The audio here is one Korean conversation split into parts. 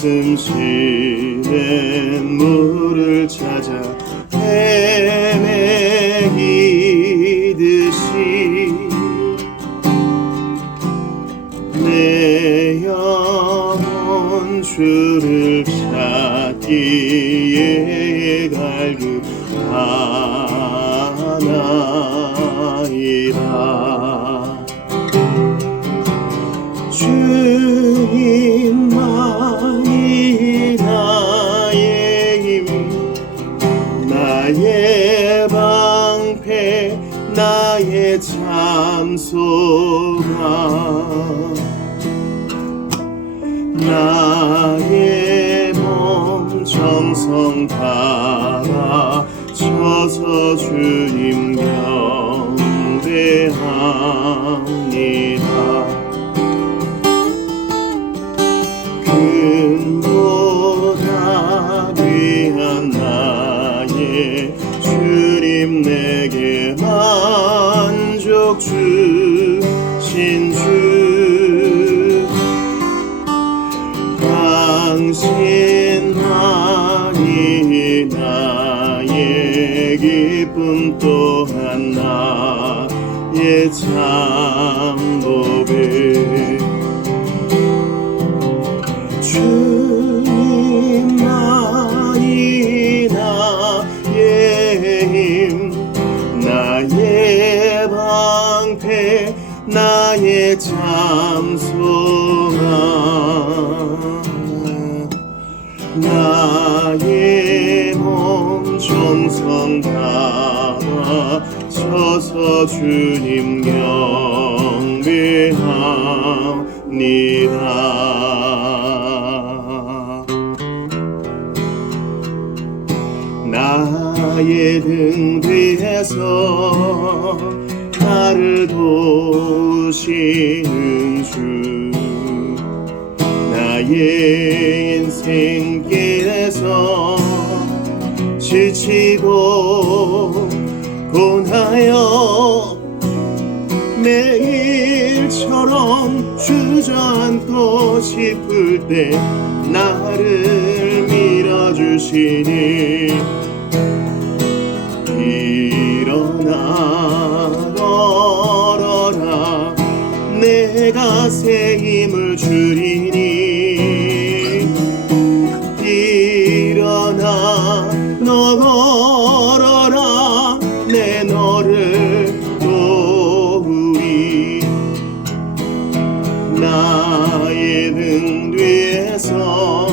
숨 쉬는 물을 찾아 헤매이듯이 내 영혼 주를 찾기에 갈급하나이다. 주님만이 나의 힘, 나의 방패, 나의 참소가, 나의 몸 정성 다가 쳐서 주님 경배합니다. 금보다 귀한 나의 주님, 내게 만족 주신 주, 당신만이 나의 기쁨 또한 나의 참복을. 주님만이 나의 힘, 나의 방패, 나의 참소가, 나의 몸 정성 다가 쳐서 주님 경배합니다. 나의 등 뒤에서 나를 도우시는 주, 나의 인생길에서 지치고 고나여 매일처럼 주저앉고 싶을 때 나를 밀어주시니 일어나 걸어라, 내가 새 힘을 주리니. 일어나 너 걸어라, 내 너를 도우리. 나의 등 뒤에서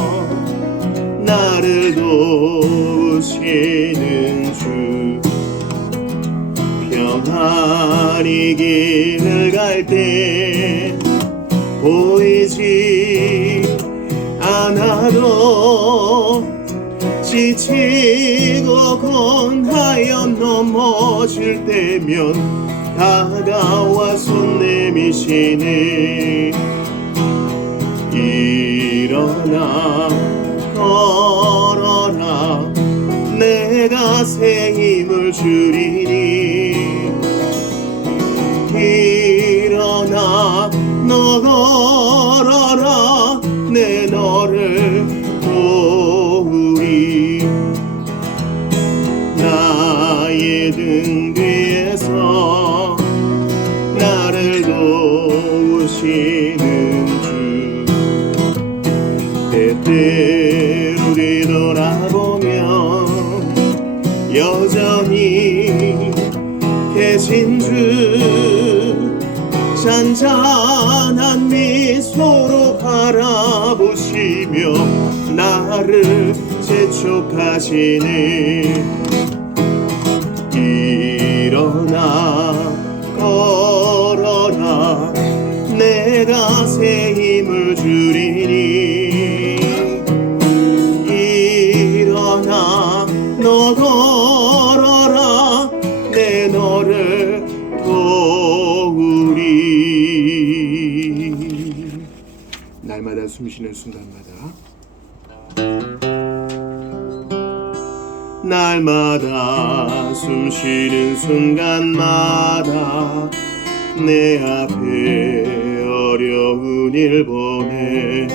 나를 도우시는 주, 평안히 길을 갈 때 보이지 않아도 지치고 고나여 넘어질 때면 다가와 손 내미시네. 일어나 걸어라, 내가 새 힘을 주리니. 일어나 너 걸어라, 내 너를 도우리. 나의 등 뒤에서 나를 도우시는 주, 때때로 뒤돌아보면 여전히 계신 주, 잔잔한 미소로 바라보시며 나를 재촉하시네. 일어나 걸어라, 내가 새 힘을 주리니. 일어나 너 걸어라, 내 너를 도우리. 날마다 숨쉬는 순간마다, 날마다 숨쉬는 순간마다 내 앞에 어려운 일 보내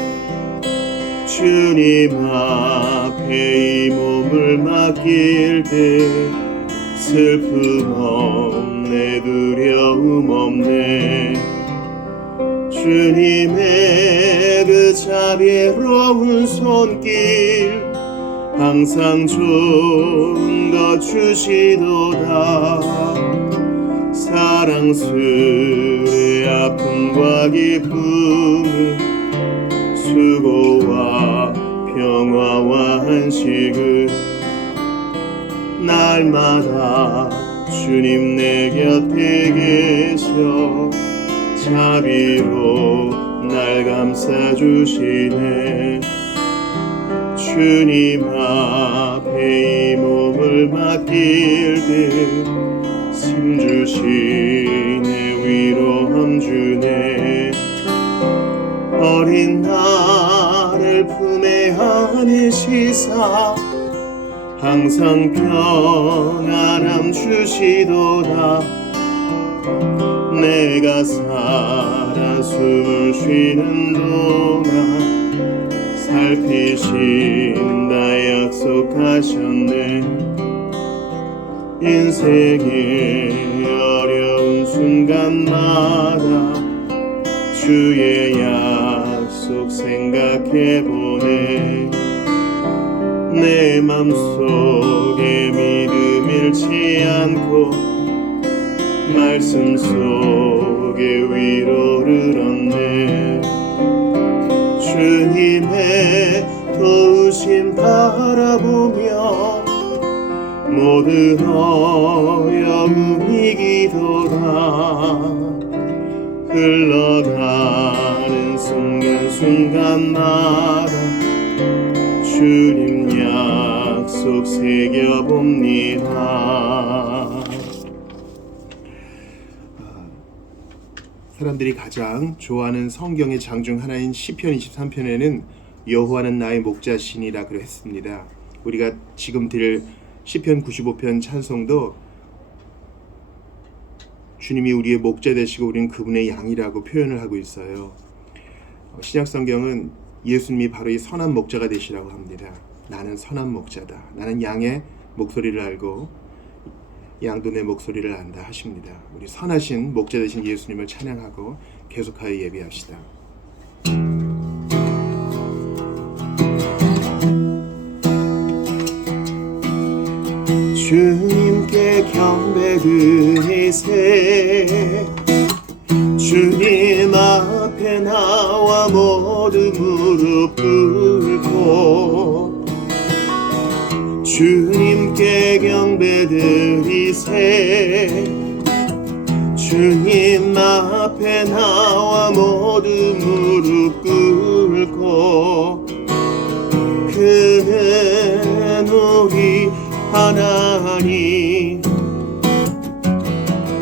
주님 앞에 이 몸을 맡길 때 슬픔 없네 두려움 없네 주님의 그 자비로운 손길 항상 좋은 것 주시도다 사랑스레 아픔과 기쁨을 수고와 평화와 안식을 날마다 주님 내 곁에 계셔 자비로 날 감싸주시네 주님 앞에 이 몸을 맡길 때 힘주시네 위로함 주네 어린 나를 품에 안으시사 항상 평안함 주시도다 내가 살아 숨을 쉬는 동안 살피신다 약속하셨네 인생의 어려운 순간마다 주의 약속 생각해보네 내 맘속에 믿음 잃지 않고 말씀 속에 위로를 얻네 주님의 도우심 바라보며 모든 어려움 이기도다 흘러가는 순간순간마다 주님 약속 새겨봅니다. 사람들이 가장 좋아하는 성경의 장 중 하나인 시편 23편에는 여호와는 나의 목자시니라고 했습니다. 우리가 지금 들을 시편 95편 찬송도 주님이 우리의 목자 되시고 우리는 그분의 양이라고 표현을 하고 있어요. 신약 성경은 예수님이 바로 이 선한 목자가 되시라고 합니다. 나는 선한 목자다. 나는 양의 목소리를 알고 양도 내 목소리를 안다 하십니다. 우리 선하신 목자 되신 예수님을 찬양하고 계속하여 예배합시다. 주님께 경배드리세 주님 앞에 나와 모두 무릎 꿇고 주님께 경배드리세 주님 앞에 나와 모두 무릎 꿇고 그는 우리 하나님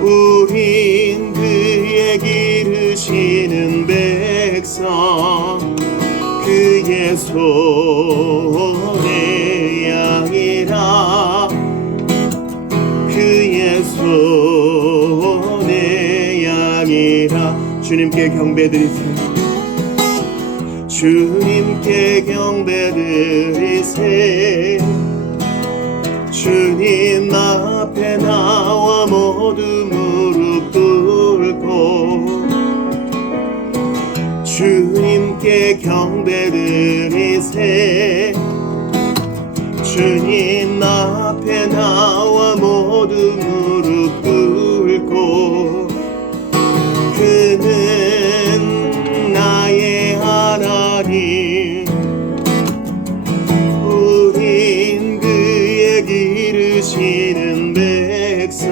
우린 그의 기르시는 백성 그의 손의 양이라 그의 손의 양이라 주님께 경배드리세 주님께 경배드리세 주님 앞에 나와 모두 무릎 꿇고 주님께 경배드리세 주님 앞에 나와 모두 무릎 꿇고 그는 나의 하나님 우린 그의 기르시는 백성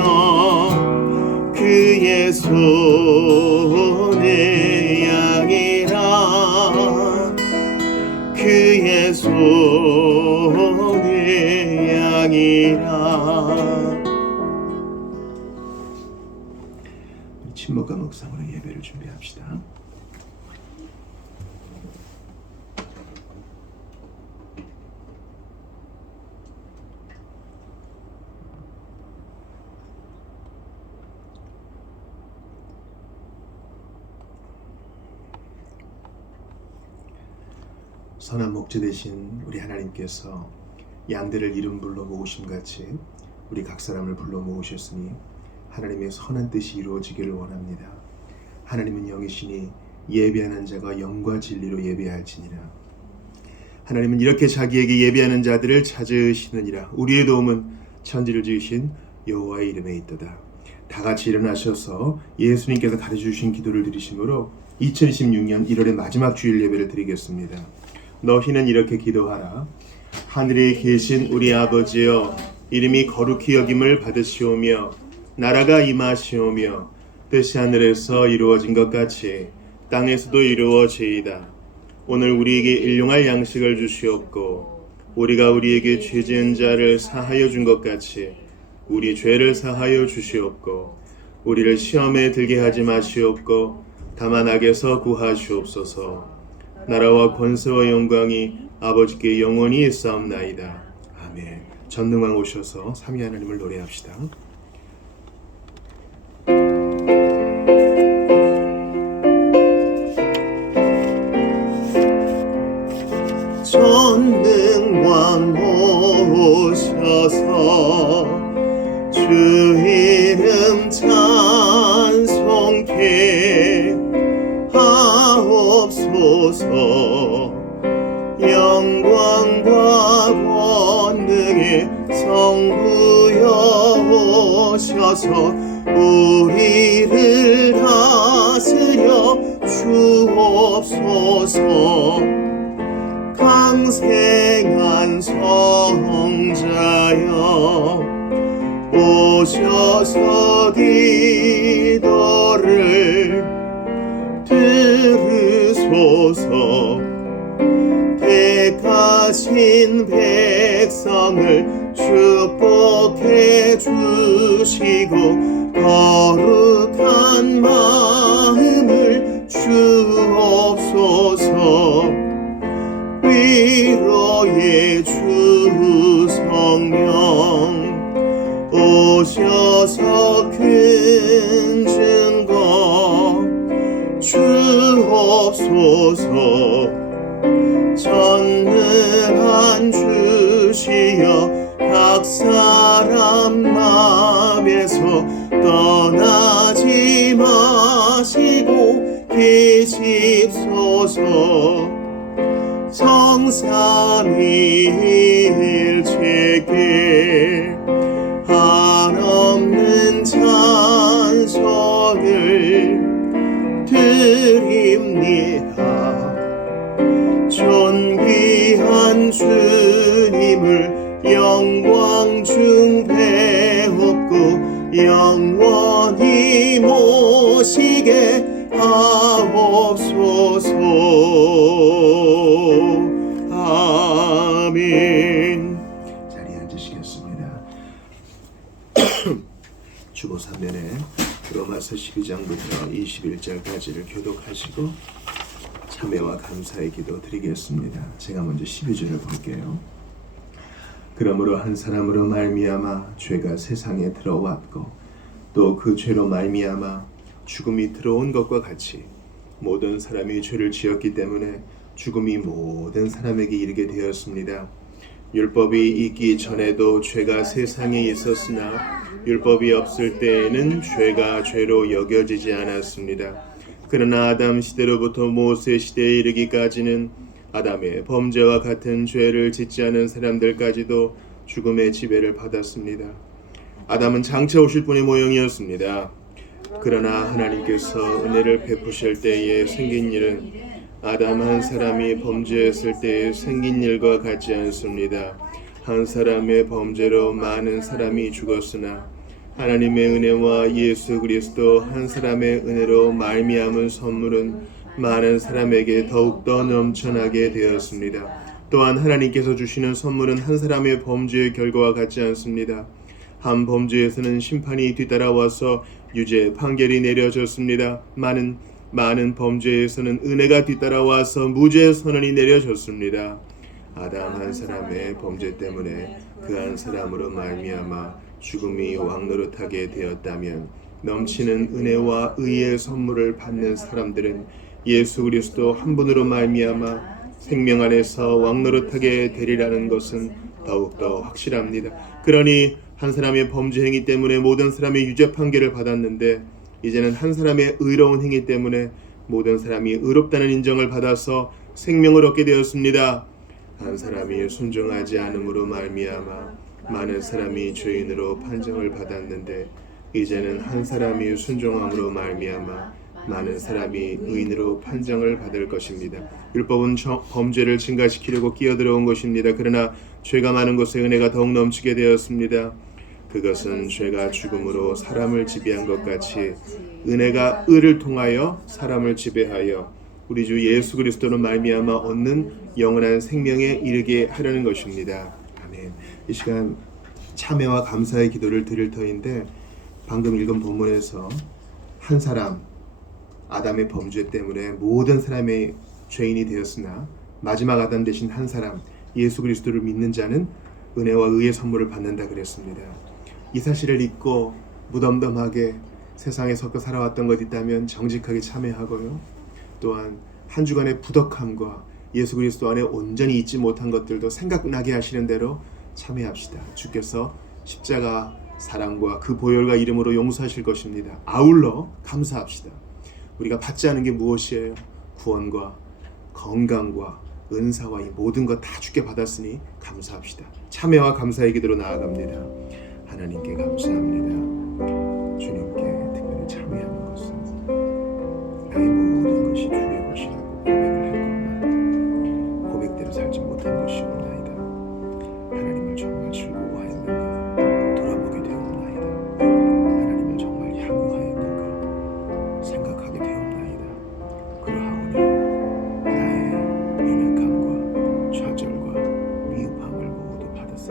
그의 손의 양이라 그의 손의 양이라 침묵과 묵상으로 예배를 준비합시다. 선한 목자 되신 우리 하나님께서 양들을 이름 불러 모으심같이 우리 각 사람을 불러 모으셨으니 하나님의 선한 뜻이 이루어지기를 원합니다. 하나님은 영이시니 예배하는 자가 영과 진리로 예배할지니라. 하나님은 이렇게 자기에게 예배하는 자들을 찾으시느니라. 우리의 도움은 천지를 지으신 여호와의 이름에 있도다. 다 같이 일어나셔서 예수님께서 가르쳐주신 기도를 드리심으로 2026년 1월의 마지막 주일 예배를 드리겠습니다. 너희는 이렇게 기도하라. 하늘에 계신 우리 아버지여, 이름이 거룩히 여김을 받으시오며 나라가 임하시오며 뜻이 하늘에서 이루어진 것 같이 땅에서도 이루어지이다. 오늘 우리에게 일용할 양식을 주시옵고 우리가 우리에게 죄 지은 자를 사하여 준 것 같이 우리 죄를 사하여 주시옵고 우리를 시험에 들게 하지 마시옵고 다만 악에서 구하시옵소서. 나라와 권세와 영광이 아버지께 영원히 있사옵나이다. 아멘. 전능왕 오셔서 삼위 하나님을 노래합시다. 전능왕 오셔서 주 이름 찬송케 하옵소서. 영광과 권능의 성부여 오셔서 우리를 다스려 주옵소서. 강생한 성자여 오셔서 기도를 들으소서. 택하신 백성을 축복해 주시고 거룩한 마음을 주옵소서. 위로의 주 성령 오셔서 큰 증거 주옵소서. 전능한 주시여 각 사람 맘에서 떠나지 마시고 계십소서. 성삼위일체께 한없는 찬송을 드립니다. 존귀한 주님을 영광 중 배웠고 영원히 모시게 하옵소서. 아멘. 자리에 앉으시겠습니다. 주보 3면에 로마서 12장부터 21절까지를 교독하시고 참여와 감사의 기도 드리겠습니다. 제가 먼저 12절을 볼게요. 그러므로 한 사람으로 말미암아 죄가 세상에 들어왔고 또 그 죄로 말미암아 죽음이 들어온 것과 같이 모든 사람이 죄를 지었기 때문에 죽음이 모든 사람에게 이르게 되었습니다. 율법이 있기 전에도 죄가 세상에 있었으나 율법이 없을 때에는 죄가 죄로 여겨지지 않았습니다. 그러나 아담 시대로부터 모세 시대에 이르기까지는 아담의 범죄와 같은 죄를 짓지 않은 사람들까지도 죽음의 지배를 받았습니다. 아담은 장차 오실 분의 모형이었습니다. 그러나 하나님께서 은혜를 베푸실 때에 생긴 일은 아담 한 사람이 범죄했을 때에 생긴 일과 같지 않습니다. 한 사람의 범죄로 많은 사람이 죽었으나 하나님의 은혜와 예수 그리스도 한 사람의 은혜로 말미암은 선물은 많은 사람에게 더욱더 넘쳐나게 되었습니다. 또한 하나님께서 주시는 선물은 한 사람의 범죄의 결과와 같지 않습니다. 한 범죄에서는 심판이 뒤따라와서 유죄 판결이 내려졌습니다. 많은 범죄에서는 은혜가 뒤따라와서 무죄 선언이 내려졌습니다. 아담 한 사람의 범죄 때문에 그 한 사람으로 말미암아 죽음이 왕노릇하게 되었다면 넘치는 은혜와 의의 선물을 받는 사람들은 예수 그리스도 한 분으로 말미암아 생명 안에서 왕노릇하게 되리라는 것은 더욱더 확실합니다. 그러니 한 사람의 범죄 행위 때문에 모든 사람이 유죄 판결을 받았는데 이제는 한 사람의 의로운 행위 때문에 모든 사람이 의롭다는 인정을 받아서 생명을 얻게 되었습니다. 한 사람이 순종하지 않음으로 말미암아 많은 사람이 죄인으로 판정을 받았는데 이제는 한 사람이 순종함으로 말미암아 많은 사람이 의인으로 판정을 받을 것입니다. 율법은 범죄를 증가시키려고 끼어들어온 것입니다. 그러나 죄가 많은 곳에 은혜가 더욱 넘치게 되었습니다. 그것은 죄가 죽음으로 사람을 지배한 것 같이 은혜가 의를 통하여 사람을 지배하여 우리 주 예수 그리스도로 말미암아 얻는 영원한 생명에 이르게 하려는 것입니다. 아멘. 이 시간 참회와 감사의 기도를 드릴 터인데 방금 읽은 본문에서 한 사람 아담의 범죄 때문에 모든 사람의 죄인이 되었으나 마지막 아담 대신 한 사람 예수 그리스도를 믿는 자는 은혜와 의의 선물을 받는다 그랬습니다. 이 사실을 잊고 무덤덤하게 세상에 섞여 살아왔던 것 있다면 정직하게 참회하고요. 또한 한 주간의 부덕함과 예수 그리스도 안에 온전히 잊지 못한 것들도 생각나게 하시는 대로 참회합시다. 주께서 십자가 사랑과 그 보혈과 이름으로 용서하실 것입니다. 아울러 감사합시다. 우리가 받지 않은 게 무엇이에요? 구원과 건강과 은사와 이 모든 것 다 주께 받았으니 감사합시다. 참회와 감사의 기도로 나아갑니다. 하나님께 감사합니다. 주님께 특별히 참회하는 것은 나의 모든 것이 주의 것이라고 고백을 했건만 고백대로 살지 못한 것이옵나이다. 하나님을 정말 즐거워하였는가 돌아보게 되옵나이다. 하나님을 정말 향유하였는가 생각하게 되옵나이다. 그러하오니 나의 연약함과 좌절과 미흡함을 모두 받으사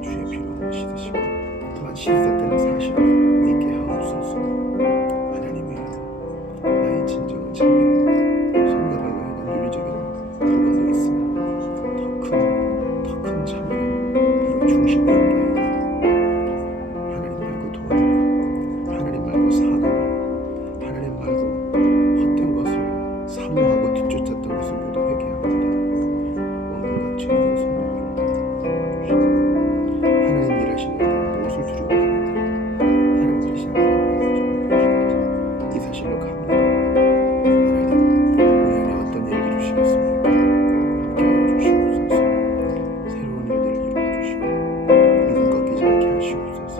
주의 피로 씻으시고 또한 씻었다는 사실을 믿게 하옵소서. 하나님이여, 나의 진정한 참회는 생각을 하는 윤리적인 부분도 있으나 더 큰 참회는 바로 중심이옵나이다. 하나님 말고 돈, 하나님 말고 사람, 하나님 말고 헛된 것을 사모하고 뒤쫓았던 것을 모두 회개합니다. 온갖 죄악의 선물을 주시고 하나님 일하시는데 무엇을 두려워합니까? 하나님 일하시는 사람을 이 사실로 갑니다. 하나님, 우리 안에 어떤 일을 이루시겠습니까? 함께하여 주시옵소서. 새로운 일들을 이루어주시고 믿음 꺾이지 않게 하시옵소서.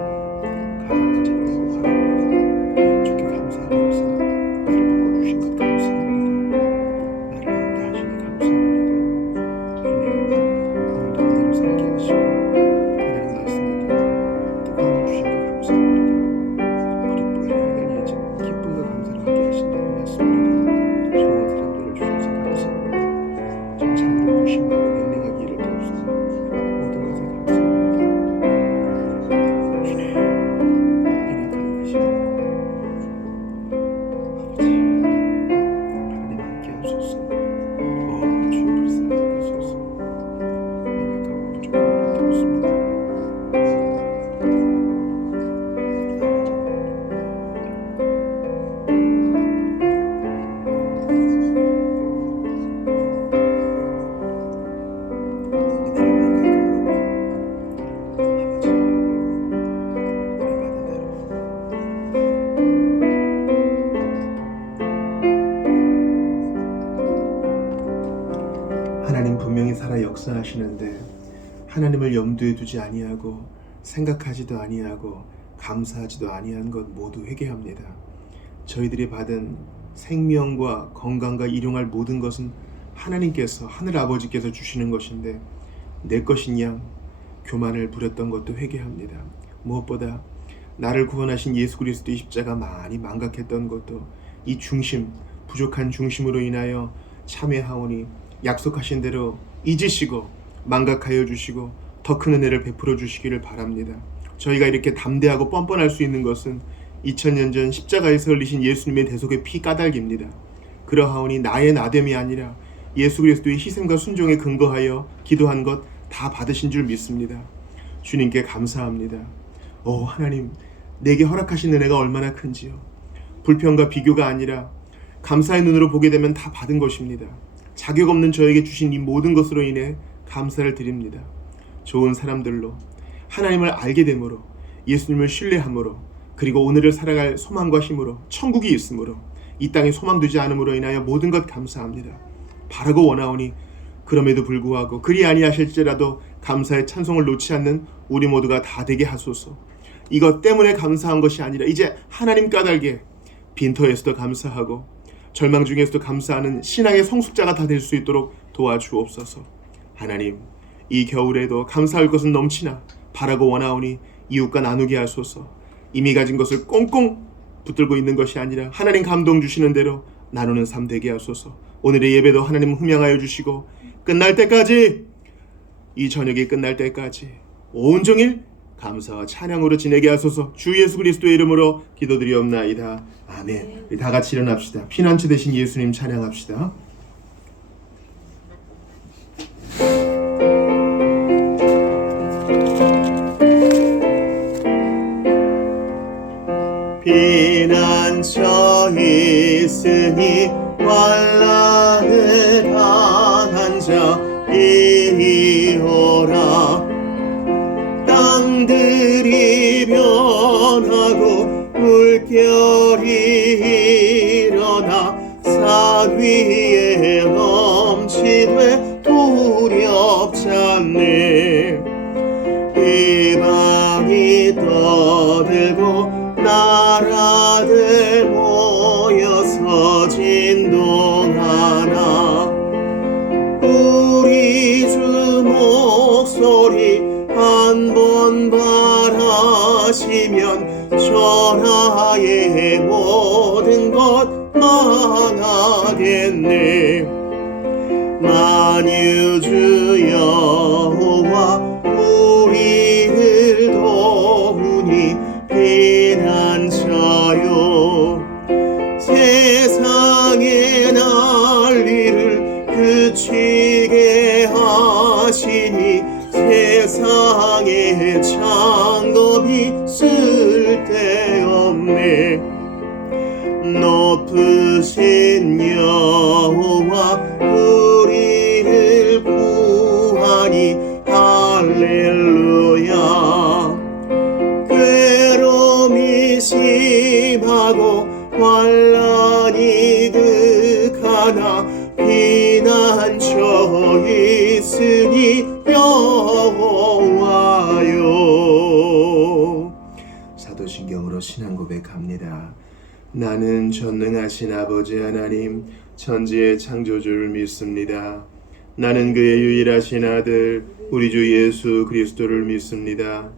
가난하지 말고 바랍니다. 주께 감사드려서 나를 바꿔주신 것 감사합니다. 나를 안다 하시니 감사합니다. 주님, 오늘도 은혜로 살게 하시고 하나님 말씀대로 뜨거운 주신 것 감사합니다. 부득불 해야 될 일이지만 기쁨과 감사를 하게 하신다는 말씀입니다. 좋은 사람들을 주셔서 감사합니다. 정참으로 무심하고 명령하기 이를 데 없어서 모든 것에 감사합니다. 주님, 은혜 가득하시고 아버지 하나님 함께 하소서. 주의 불쌍히 여기소서. 은혜가 부족한 것밖에 없습니다. 하나님 분명히 살아 역사하시는데 하나님을 염두에 두지 아니하고 생각하지도 아니하고 감사하지도 아니한 것 모두 회개합니다. 저희들이 받은 생명과 건강과 일용할 모든 것은 하나님께서 하늘 아버지께서 주시는 것인데 내 것인 양 교만을 부렸던 것도 회개합니다. 무엇보다 나를 구원하신 예수 그리스도의 십자가 많이 망각했던 것도 이 중심, 부족한 중심으로 인하여 참회하오니 약속하신 대로 잊으시고 망각하여 주시고 더 큰 은혜를 베풀어 주시기를 바랍니다. 저희가 이렇게 담대하고 뻔뻔할 수 있는 것은 2000년 전 십자가에서 흘리신 예수님의 대속의 피 까닭입니다. 그러하오니 나의 나됨이 아니라 예수 그리스도의 희생과 순종에 근거하여 기도한 것 다 받으신 줄 믿습니다. 주님께 감사합니다. 하나님, 내게 허락하신 은혜가 얼마나 큰지요. 불평과 비교가 아니라 감사의 눈으로 보게 되면 다 받은 것입니다. 자격 없는 저에게 주신 이 모든 것으로 인해 감사를 드립니다. 좋은 사람들로 하나님을 알게 됨으로 예수님을 신뢰함으로 그리고 오늘을 살아갈 소망과 힘으로 천국이 있으므로 이 땅에 소망 두지 않음으로 인하여 모든 것 감사합니다. 바라고 원하오니 그럼에도 불구하고 그리 아니하실지라도 감사의 찬송을 놓지 않는 우리 모두가 다 되게 하소서. 이것 때문에 감사한 것이 아니라 이제 하나님 까닭에 빈터에서도 감사하고 절망 중에서도 감사하는 신앙의 성숙자가 다 될 수 있도록 도와주옵소서. 하나님, 이 겨울에도 감사할 것은 넘치나 바라고 원하오니 이웃과 나누게 하소서. 이미 가진 것을 꽁꽁 붙들고 있는 것이 아니라 하나님 감동 주시는 대로 나누는 삶 되게 하소서. 오늘의 예배도 하나님 흠양하여 주시고 끝날 때까지, 이 저녁이 끝날 때까지 온종일 감사와 찬양으로 지내게 하소서. 주 예수 그리스도의 이름으로 기도드리옵나이다. 아멘. 우리 다 같이 일어납시다. 피난처 되신 예수님 찬양합시다. 피난처 있으니 환난을 당한 자 이리오라. 땅들이 변하고 물결이 일어나 산 위에 넘치되 두렵지 않네. 이방이 떠들고 나라들 모여서 진동하나 우리 주 목소리 한 번 바라시면 전하의 모든 것 망하겠네. 만유주 여호와 우리를 도우니 피난처요. 세상의 난리를 그치게 하시니 세상에 창검이 쓸데없네. 높으신 여호와 우리를 구하니 할렐루야. 괴로움이 심하고 환난이 극하나 피난처 있으니 여호와요. 사도신경으로 신앙 고백합니다. 나는 전능하신 아버지 하나님 천지의 창조주를 믿습니다. 나는 그의 유일하신 아들 우리 주 예수 그리스도를 믿습니다.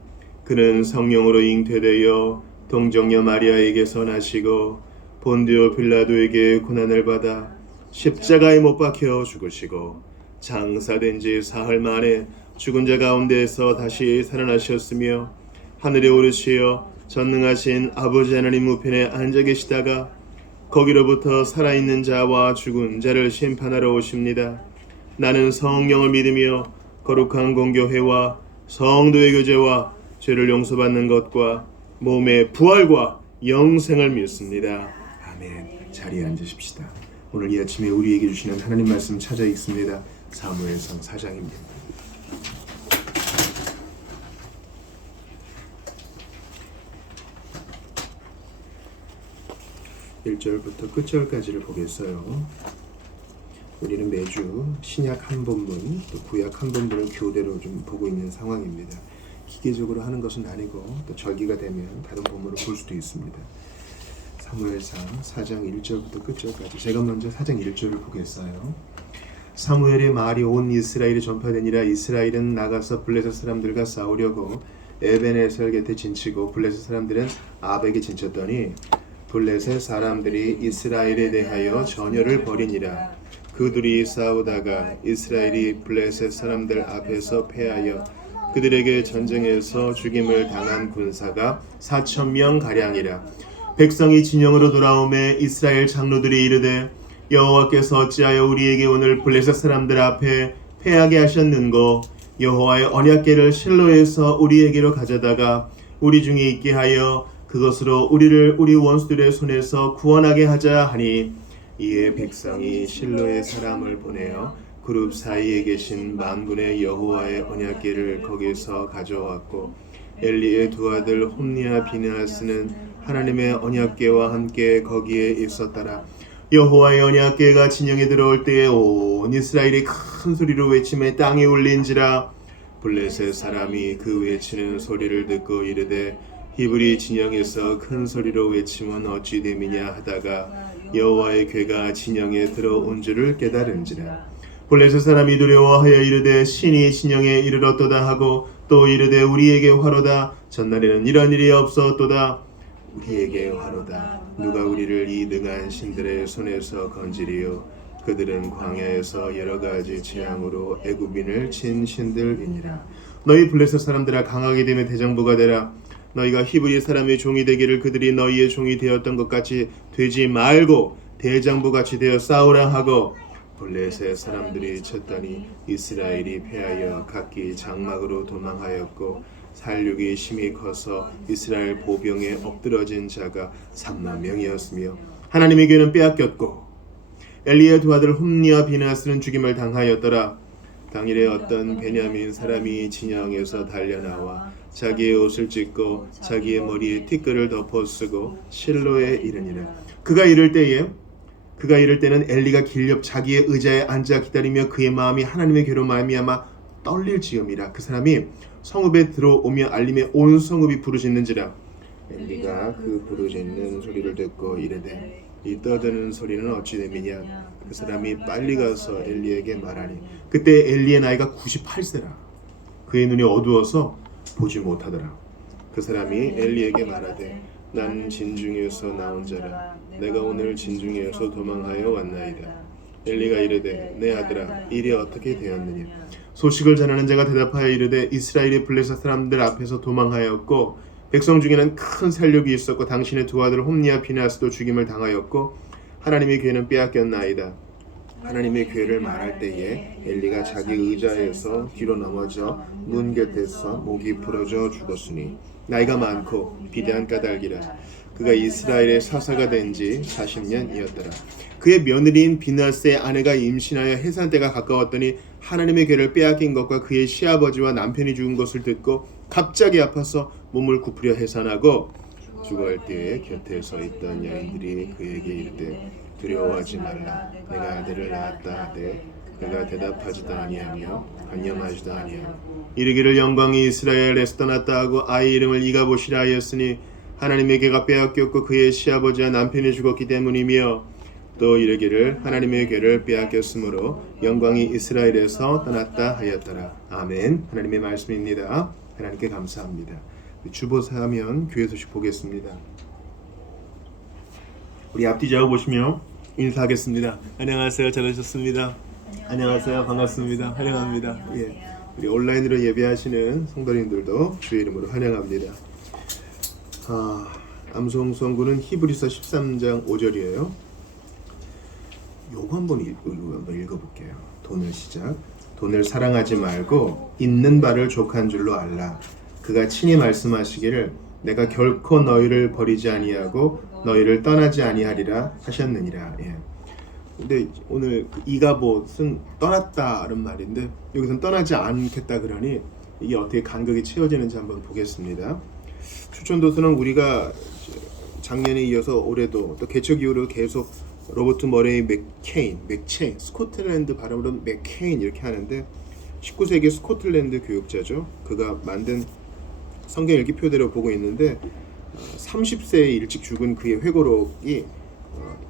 그는 성령으로 잉태되어 동정녀 마리아에게서 나시고 본디오 빌라도에게 고난을 받아 십자가에 못 박혀 죽으시고 장사된 지 사흘 만에 죽은 자 가운데에서 다시 살아나셨으며 하늘에 오르시어 전능하신 아버지 하나님 우편에 앉아 계시다가 거기로부터 살아있는 자와 죽은 자를 심판하러 오십니다. 나는 성령을 믿으며 거룩한 공교회와 성도의 교제와 죄를 용서받는 것과 몸의 부활과 영생을 믿습니다. 아멘. 자리에 앉으십시다. 오늘 이 아침에 우리에게 주시는 하나님 말씀 찾아 읽습니다. 사무엘상 4장입니다. 1절부터 끝절까지를 보겠어요. 우리는 매주 신약 한 본문 또 구약 한 본문을 교대로 좀 보고 있는 상황입니다. 기계적으로 하는 것은 아니고 또 절기가 되면 다른 본문을 볼 수도 있습니다. 사무엘상 4장 1절부터 끝절까지 제가 먼저 4장 1절을 보겠어요. 사무엘의 말이 온 이스라엘에 전파되니라. 이스라엘은 나가서 블레셋 사람들과 싸우려고 에벤에셀 곁에 진치고 블레셋 사람들은 아벡에 진쳤더니 블레셋 사람들이 이스라엘에 대하여 전열을 벌이니라. 그들이 싸우다가 이스라엘이 블레셋 사람들 앞에서 패하여 그들에게 전쟁에서 죽임을 당한 군사가 4,000명 가량이라. 백성이 진영으로 돌아오매 이스라엘 장로들이 이르되 여호와께서 어찌하여 우리에게 오늘 블레셋 사람들 앞에 패하게 하셨는고. 여호와의 언약궤를 실로에서 우리에게로 가져다가 우리 중에 있게 하여 그것으로 우리를 우리 원수들의 손에서 구원하게 하자 하니 이에 백성이 실로의 사람을 보내어 그룹 사이에 계신 만군의 여호와의 언약궤를 거기서 가져왔고 엘리의 두 아들 홈니와 비느하스는 하나님의 언약궤와 함께 거기에 있었더라. 여호와의 언약궤가 진영에 들어올 때에 온 이스라엘이 큰 소리로 외치며 땅이 울린지라. 블레셋 사람이 그 외치는 소리를 듣고 이르되 히브리 진영에서 큰 소리로 외치면 어찌 됨이냐 하다가 여호와의 궤가 진영에 들어온 줄을 깨달은지라. 블레셋 사람이 두려워하여 이르되 신이 진영에 이르렀도다 하고 또 이르되 우리에게 화로다. 전날에는 이런 일이 없었도다. 우리에게 화로다. 누가 우리를 이 능한 신들의 손에서 건지리요. 그들은 광야에서 여러 가지 재앙으로 애굽인을 친 신들이니라. 너희 블레셋 사람들아 강하게 되며 대장부가 되라. 너희가 히브리 사람의 종이 되기를 그들이 너희의 종이 되었던 것 같이 되지 말고 대장부같이 되어 싸우라 하고 블레셋 사람들이 쳤더니 이스라엘이 패하여 각기 장막으로 도망하였고 살육이 심히 커서 이스라엘 보병에 엎드러진 자가 3만 명이었으며 하나님의 궤는 빼앗겼고 엘리의 두 아들 홈니와 비느하스는 죽임을 당하였더라. 당일에 어떤 베냐민 사람이 진영에서 달려나와 자기의 옷을 찢고 자기의 머리에 티끌을 덮어쓰고 실로에 이르니라. 그가 이를 때는 엘리가 길 옆 자기의 의자에 앉아 기다리며 그의 마음이 하나님의 궤로 말미암아 떨릴지음이라. 그 사람이 성읍에 들어오며 알림에 온 성읍이 부르짖는지라. 엘리가 그 부르짖는 소리를 듣고 이르되 이 떠드는 소리는 어찌 됨이냐. 그 사람이 빨리 가서 엘리에게 말하니 그때 엘리의 나이가 98세라. 그의 눈이 어두워서 보지 못하더라. 그 사람이 엘리에게 말하되 나는 진중에서 나온 자라. 내가 오늘 진중에서 도망하여 왔나이다. 엘리가 이르되 내 아들아 일이 어떻게 되었느냐. 소식을 전하는 자가 대답하여 이르되 이스라엘의 블레셋 사람들 앞에서 도망하였고 백성 중에는 큰 살육이 있었고 당신의 두 아들 홈니와 비느하스도 죽임을 당하였고 하나님의 궤는 빼앗겼나이다. 하나님의 궤를 말할 때에 엘리가 자기 의자에서 뒤로 넘어져 문 곁에서 목이 부러져 죽었으니 나이가 많고 비대한 까닭이라. 그가 이스라엘의 사사가 된 지 40년이었더라. 그의 며느리인 비느하스의 아내가 임신하여 해산 때가 가까웠더니 하나님의 궤를 빼앗긴 것과 그의 시아버지와 남편이 죽은 것을 듣고 갑자기 아파서 몸을 굽으려 해산하고 죽어갈 때에 곁에 서 있던 여인들이 그에게 이르되 두려워하지 말라. 내가 아들을 낳았다 하되 그가 대답하지도 아니하며 간념하지도 아니하고 이르기를 영광이 이스라엘에서 떠났다 하고 아이 이름을 이가봇이라 하였으니 하나님의 궤가 빼앗겼고 그의 시아버지와 남편이 죽었기 때문이며 또 이르기를 하나님의 궤를 빼앗겼으므로 영광이 이스라엘에서 떠났다 하였더라. 아멘. 하나님의 말씀입니다. 하나님께 감사합니다. 주보사면 교회 소식 보겠습니다. 우리 앞뒤 적어보시며 인사하겠습니다. 안녕하세요. 잘 오셨습니다. 안녕하세요. 반갑습니다. 환영합니다. 예, 우리 온라인으로 예배하시는 성도님들도 주의 이름으로 환영합니다. 암송 선구는 히브리서 13장 5절이에요. 요거 한번 읽어볼게요. 돈을 시작. 돈을 사랑하지 말고 있는 바를 족한 줄로 알라. 그가 친히 말씀하시기를 내가 결코 너희를 버리지 아니하고 너희를 떠나지 아니하리라 하셨느니라. 예. 근데 오늘 이가봇은 떠났다는 말인데 여기서는 떠나지 않겠다 그러니 이게 어떻게 간극이 채워지는지 한번 보겠습니다. 추천도서는 우리가 작년에 이어서 올해도 또 개척 이후로 계속 로버트 머레이 맥체인, 스코틀랜드 발음으로 맥케인 이렇게 하는데 19세기 스코틀랜드 교육자죠. 그가 만든 성경 일기표대로 보고 있는데 30세에 일찍 죽은 그의 회고록이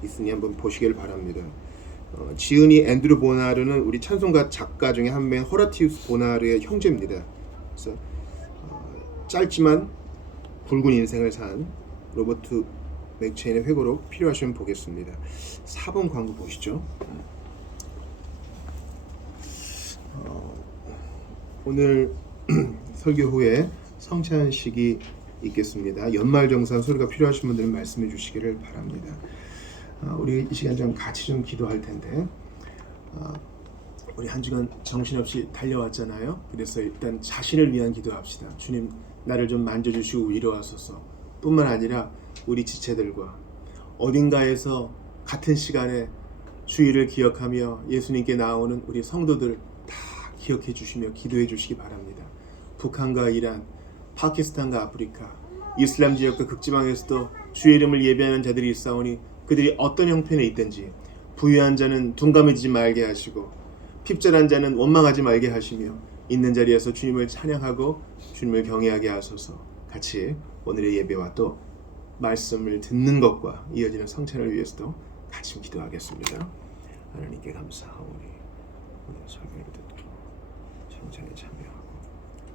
있으니 한번 보시길 바랍니다. 지은이 앤드루 보나르는 우리 찬송가 작가 중에 한 명인 호라티우스 보나르의 형제입니다. 그래서 짧지만 굵은 인생을 산 로버트 맥체인의 회고록 필요하시면 보겠습니다. 4번 광고 보시죠. 오늘 설교 후에 성찬식이 있겠습니다. 연말정산 소리가 필요하신 분들은 말씀해 주시기를 바랍니다. 우리 이 시간 좀 같이 좀 기도할 텐데 우리 한 주간 정신없이 달려왔잖아요. 그래서 일단 자신을 위한 기도합시다. 주님 나를 좀 만져주시고 위로하소서 뿐만 아니라 우리 지체들과 어딘가에서 같은 시간에 주일을 기억하며 예수님께 나오는 우리 성도들 다 기억해 주시며 기도해 주시기 바랍니다. 북한과 이란, 파키스탄과 아프리카, 이슬람 지역과 극지방에서도 주의 이름을 예배하는 자들이 있사오니 그들이 어떤 형편에 있든지 부유한 자는 둔감해지지 말게 하시고 핍절한 자는 원망하지 말게 하시며 있는 자리에서 주님을 찬양하고 주님을 경외하게 하소서. 같이 오늘의 예배와 또 말씀을 듣는 것과 이어지는 성찬을 위해서도 같이 기도하겠습니다. 하나님께 감사하오니 오늘 설교를 듣고 성찬에 참여하고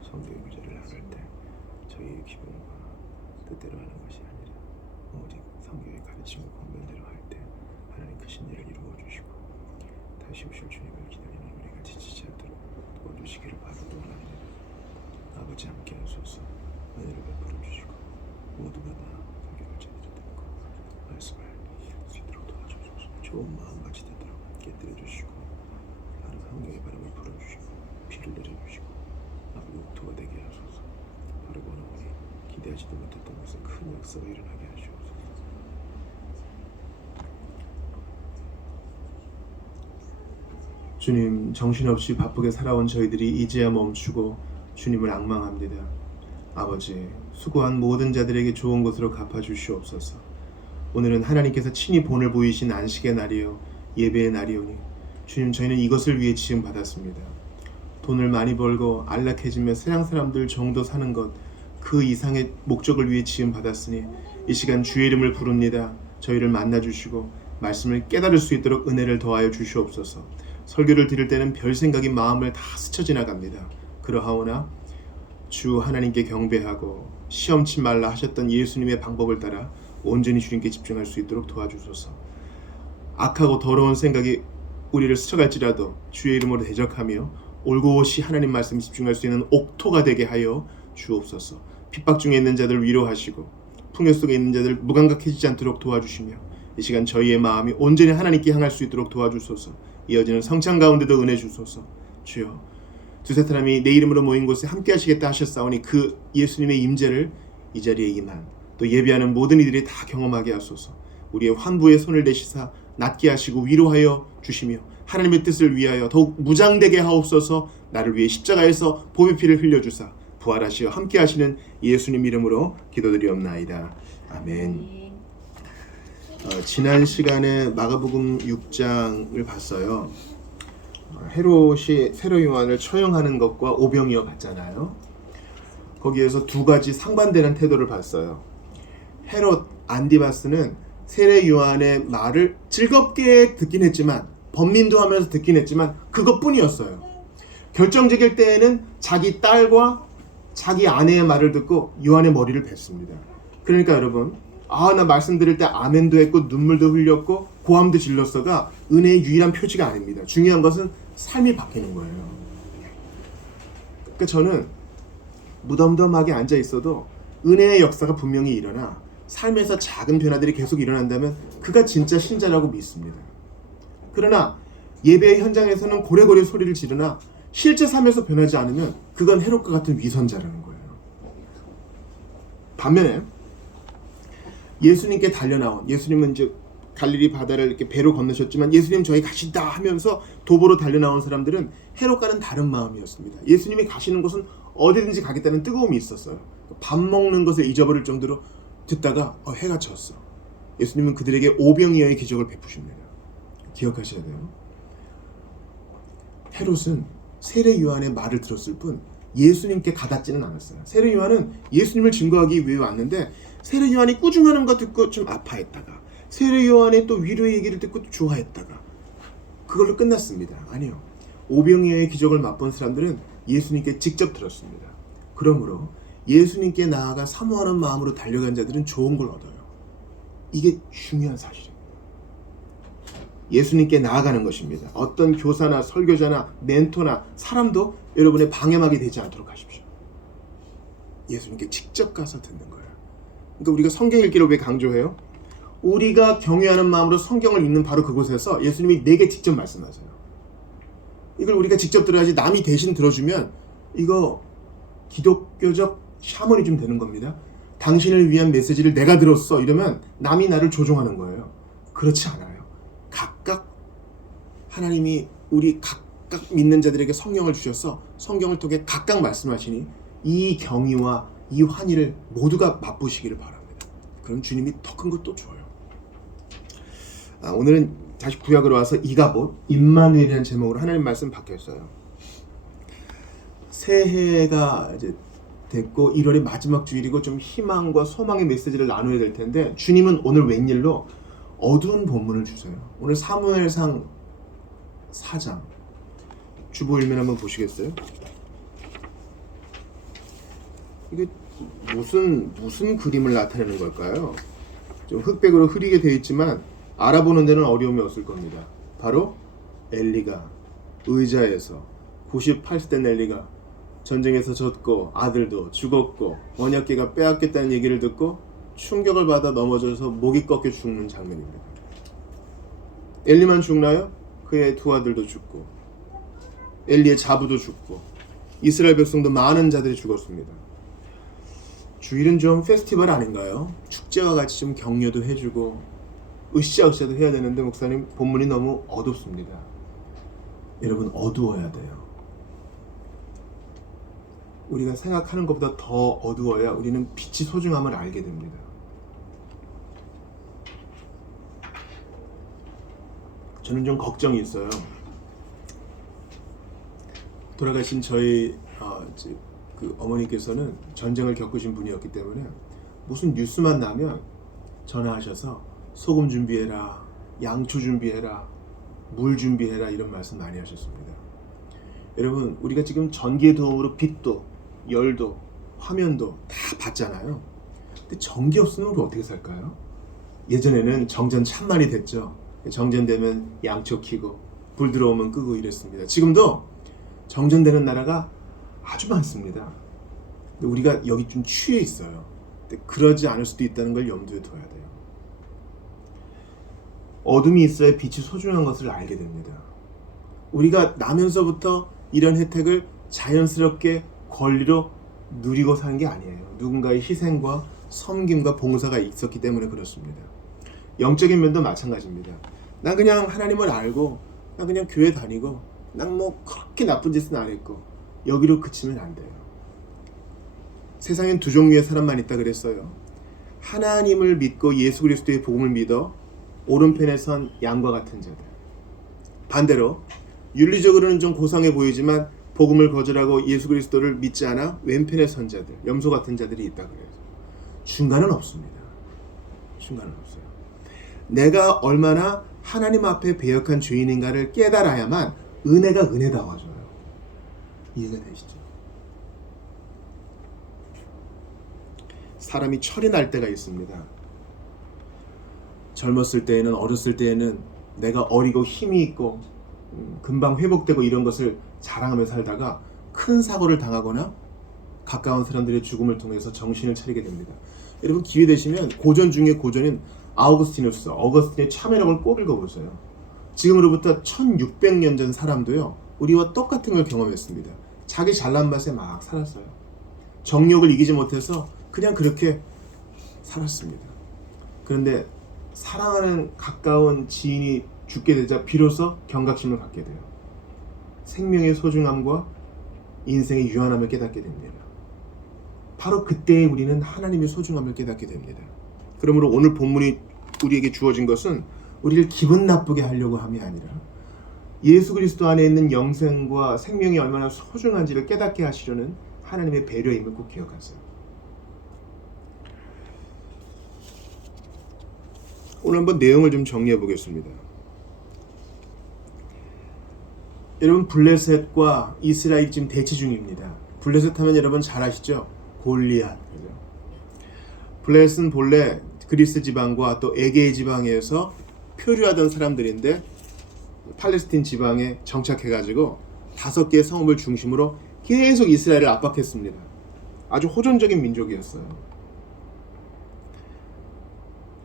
성도의 구제를 나눌 때 저희의 기분과 뜻대로 하는 것이 아니라 오직 성경의 가르침과 권면대로 할 때 하나님 크신 일을 이루어 주시고 다시 오실 주님을 기다리는 우리가 지치지 않도록 도와주시기를 바라고 원합니다. 아버지 함께 하소서. 은혜를 베풀어 주시고 모두가 다 성경을 제대로 듣고 말씀을 이해할 수 있도록 도와주소서. 좋은 마음같이 되도록 깨뜨려 주시고 바로 성경의 바람을 불어주시고 피를 내려주시고 아버지 옥토가 되게 하소서. 바르고 어머니 기대하지도 못했던 것에 큰 역사가 일어나게 하시옵소서. 주님, 정신없이 바쁘게 살아온 저희들이 이제야 멈추고 주님을 앙망합니다. 아버지, 수고한 모든 자들에게 좋은 것으로 갚아주시옵소서. 오늘은 하나님께서 친히 본을 보이신 안식의 날이요 예배의 날이오니 주님, 저희는 이것을 위해 지음받았습니다. 돈을 많이 벌고 안락해지며 세상 사람들 정도 사는 것, 그 이상의 목적을 위해 지음받았으니 이 시간 주의 이름을 부릅니다. 저희를 만나주시고 말씀을 깨달을 수 있도록 은혜를 더하여 주시옵소서. 설교를 드릴 때는 별 생각이 마음을 다 스쳐 지나갑니다. 그러하오나 주 하나님께 경배하고 시험치 말라 하셨던 예수님의 방법을 따라 온전히 주님께 집중할 수 있도록 도와주소서. 악하고 더러운 생각이 우리를 스쳐갈지라도 주의 이름으로 대적하며 올곧이 하나님 말씀에 집중할 수 있는 옥토가 되게 하여 주옵소서. 핍박 중에 있는 자들 위로하시고 풍요 속에 있는 자들 무감각해지지 않도록 도와주시며 이 시간 저희의 마음이 온전히 하나님께 향할 수 있도록 도와주소서. 이어지는 성찬 가운데도 은혜 주소서. 주여, 두세 사람이 내 이름으로 모인 곳에 함께 하시겠다 하셨사오니 그 예수님의 임재를 이 자리에 임한 또 예배하는 모든 이들이 다 경험하게 하소서. 우리의 환부에 손을 대시사 낫게 하시고 위로하여 주시며 하나님의 뜻을 위하여 더욱 무장되게 하옵소서. 나를 위해 십자가에서 보배 피를 흘려주사 부활하시어 함께 하시는 예수님 이름으로 기도드리옵나이다. 아멘. 지난 시간에 마가복음 6장을 봤어요. 헤롯이 세례 요한을 처형하는 것과 오병이어 봤잖아요. 거기에서 두 가지 상반되는 태도를 봤어요. 헤롯 안디바스는 세례 요한의 말을 즐겁게 듣긴 했지만 번민도 하면서 듣긴 했지만 그것뿐이었어요. 결정적일 때에는 자기 딸과 자기 아내의 말을 듣고 요한의 머리를 뱉습니다. 그러니까 여러분, 나 말씀 드릴 때 아멘도 했고 눈물도 흘렸고 고함도 질렀어가 은혜의 유일한 표지가 아닙니다. 중요한 것은 삶이 바뀌는 거예요. 그러니까 저는 무덤덤하게 앉아 있어도 은혜의 역사가 분명히 일어나 삶에서 작은 변화들이 계속 일어난다면 그가 진짜 신자라고 믿습니다. 그러나 예배의 현장에서는 고래고래 소리를 지르나 실제 삶에서 변하지 않으면 그건 헤롯과 같은 위선자라는 거예요. 반면에 예수님께 달려나온, 예수님은 이제 갈릴리 바다를 이렇게 배로 건너셨지만 예수님 저희 가신다 하면서 도보로 달려나온 사람들은 헤롯과는 다른 마음이었습니다. 예수님이 가시는 곳은 어디든지 가겠다는 뜨거움이 있었어요. 밥 먹는 것을 잊어버릴 정도로 듣다가 해가 졌어. 예수님은 그들에게 오병이어의 기적을 베푸십니다. 기억하셔야 돼요. 헤롯은 세례 요한의 말을 들었을 뿐 예수님께 가닿지는 않았어요. 세례 요한은 예수님을 증거하기 위해 왔는데 세례 요한이 꾸중하는 거 듣고 좀 아파했다가 세례 요한의 또 위로의 얘기를 듣고 또 좋아했다가 그걸로 끝났습니다. 아니요. 오병이어의 기적을 맛본 사람들은 예수님께 직접 들었습니다. 그러므로 예수님께 나아가 사모하는 마음으로 달려간 자들은 좋은 걸 얻어요. 이게 중요한 사실입니다. 예수님께 나아가는 것입니다. 어떤 교사나 설교자나 멘토나 사람도 여러분의 방해막이 되지 않도록 하십시오. 예수님께 직접 가서 듣는 거예요. 그러니까 우리가 성경 읽기를 왜 강조해요? 우리가 경외하는 마음으로 성경을 읽는 바로 그곳에서 예수님이 내게 직접 말씀하세요. 이걸 우리가 직접 들어야지 남이 대신 들어주면 이거 기독교적 샤머니즘 되는 겁니다. 당신을 위한 메시지를 내가 들었어 이러면 남이 나를 조종하는 거예요. 그렇지 않아요. 하나님이 우리 각각 믿는 자들에게 성령을 주셔서 성경을 통해 각각 말씀하시니 이 경의와 이 환희를 모두가 맛보시기를 바랍니다. 그럼 주님이 더 큰 것도 줘요. 오늘은 다시 구약으로 와서 이가봇, 임마누엘이라는 제목으로 하나님 말씀 바뀌었어요. 새해가 이제 됐고 1월의 마지막 주일이고 좀 희망과 소망의 메시지를 나눠야 될 텐데 주님은 오늘 웬일로 어두운 본문을 주세요. 오늘 사무엘상 4장 주보 일면 한번 보시겠어요? 이게 무슨 그림을 나타내는 걸까요? 좀 흑백으로 흐리게 되어 있지만 알아보는 데는 어려움이 없을 겁니다. 바로 엘리가 의자에서 98세 된 엘리가 전쟁에서 졌고 아들도 죽었고 언약궤가 빼앗겼다는 얘기를 듣고 충격을 받아 넘어져서 목이 꺾여 죽는 장면입니다. 엘리만 죽나요? 그의 두 아들도 죽고 엘리의 자부도 죽고 이스라엘 백성도 많은 자들이 죽었습니다. 주일은 좀 페스티벌 아닌가요? 축제와 같이 좀 격려도 해주고 으쌰으쌰도 해야 되는데 목사님 본문이 너무 어둡습니다. 여러분 어두워야 돼요. 우리가 생각하는 것보다 더 어두워야 우리는 빛의 소중함을 알게 됩니다. 저는 좀 걱정이 있어요. 돌아가신 저희 그 어머니께서는 전쟁을 겪으신 분이었기 때문에 무슨 뉴스만 나면 전화하셔서 소금 준비해라, 양초 준비해라, 물 준비해라 이런 말씀 많이 하셨습니다. 여러분 우리가 지금 전기의 도움으로 빛도 열도 화면도 다 받잖아요. 근데 전기 없으면 우리 어떻게 살까요? 예전에는 정전 참 많이 됐죠. 정전되면 양초 켜고 불 들어오면 끄고 이랬습니다. 지금도 정전되는 나라가 아주 많습니다. 근데 우리가 여기 좀 취해 있어요. 근데 그러지 않을 수도 있다는 걸 염두에 둬야 돼요. 어둠이 있어야 빛이 소중한 것을 알게 됩니다. 우리가 나면서부터 이런 혜택을 자연스럽게 권리로 누리고 사는 게 아니에요. 누군가의 희생과 섬김과 봉사가 있었기 때문에 그렇습니다. 영적인 면도 마찬가지입니다. 난 그냥 하나님을 알고 난 그냥 교회 다니고 난 뭐 그렇게 나쁜 짓은 안 했고 여기로 그치면 안 돼요. 세상엔 두 종류의 사람만 있다 그랬어요. 하나님을 믿고 예수 그리스도의 복음을 믿어 오른편에 선 양과 같은 자들. 반대로 윤리적으로는 좀 고상해 보이지만 복음을 거절하고 예수 그리스도를 믿지 않아 왼편에 선 자들, 염소 같은 자들이 있다 그래요. 중간은 없습니다. 중간은 없어요. 내가 얼마나 하나님 앞에 배역한 죄인인가를 깨달아야만 은혜가 은혜다워져요. 이해가 되시죠? 사람이 철이 날 때가 있습니다. 젊었을 때에는 어렸을 때에는 내가 어리고 힘이 있고 금방 회복되고 이런 것을 자랑하며 살다가 큰 사고를 당하거나 가까운 사람들의 죽음을 통해서 정신을 차리게 됩니다. 여러분 기회 되시면 고전 중에 고전인 아우구스티누스, 어거스틴의 참회록을 꼭 읽어보세요. 지금으로부터 1600년 전 사람도요 우리와 똑같은 걸 경험했습니다. 자기 잘난 맛에 막 살았어요. 정욕을 이기지 못해서 그냥 그렇게 살았습니다. 그런데 사랑하는 가까운 지인이 죽게 되자 비로소 경각심을 갖게 돼요. 생명의 소중함과 인생의 유한함을 깨닫게 됩니다. 바로 그때에 우리는 하나님의 소중함을 깨닫게 됩니다. 그러므로 오늘 본문이 우리에게 주어진 것은 우리를 기분 나쁘게 하려고 함이 아니라 예수 그리스도 안에 있는 영생과 생명이 얼마나 소중한지를 깨닫게 하시려는 하나님의 배려임을 꼭 기억하세요. 오늘 한번 내용을 좀 정리해 보겠습니다. 여러분 블레셋과 이스라엘 지금 대치 중입니다. 블레셋 하면 여러분 잘 아시죠? 골리앗. 블레셋은 본래 그리스 지방과 또 에게이 지방에서 표류하던 사람들인데 팔레스틴 지방에 정착해가지고 5개의 성읍을 중심으로 계속 이스라엘을 압박했습니다. 아주 호전적인 민족이었어요.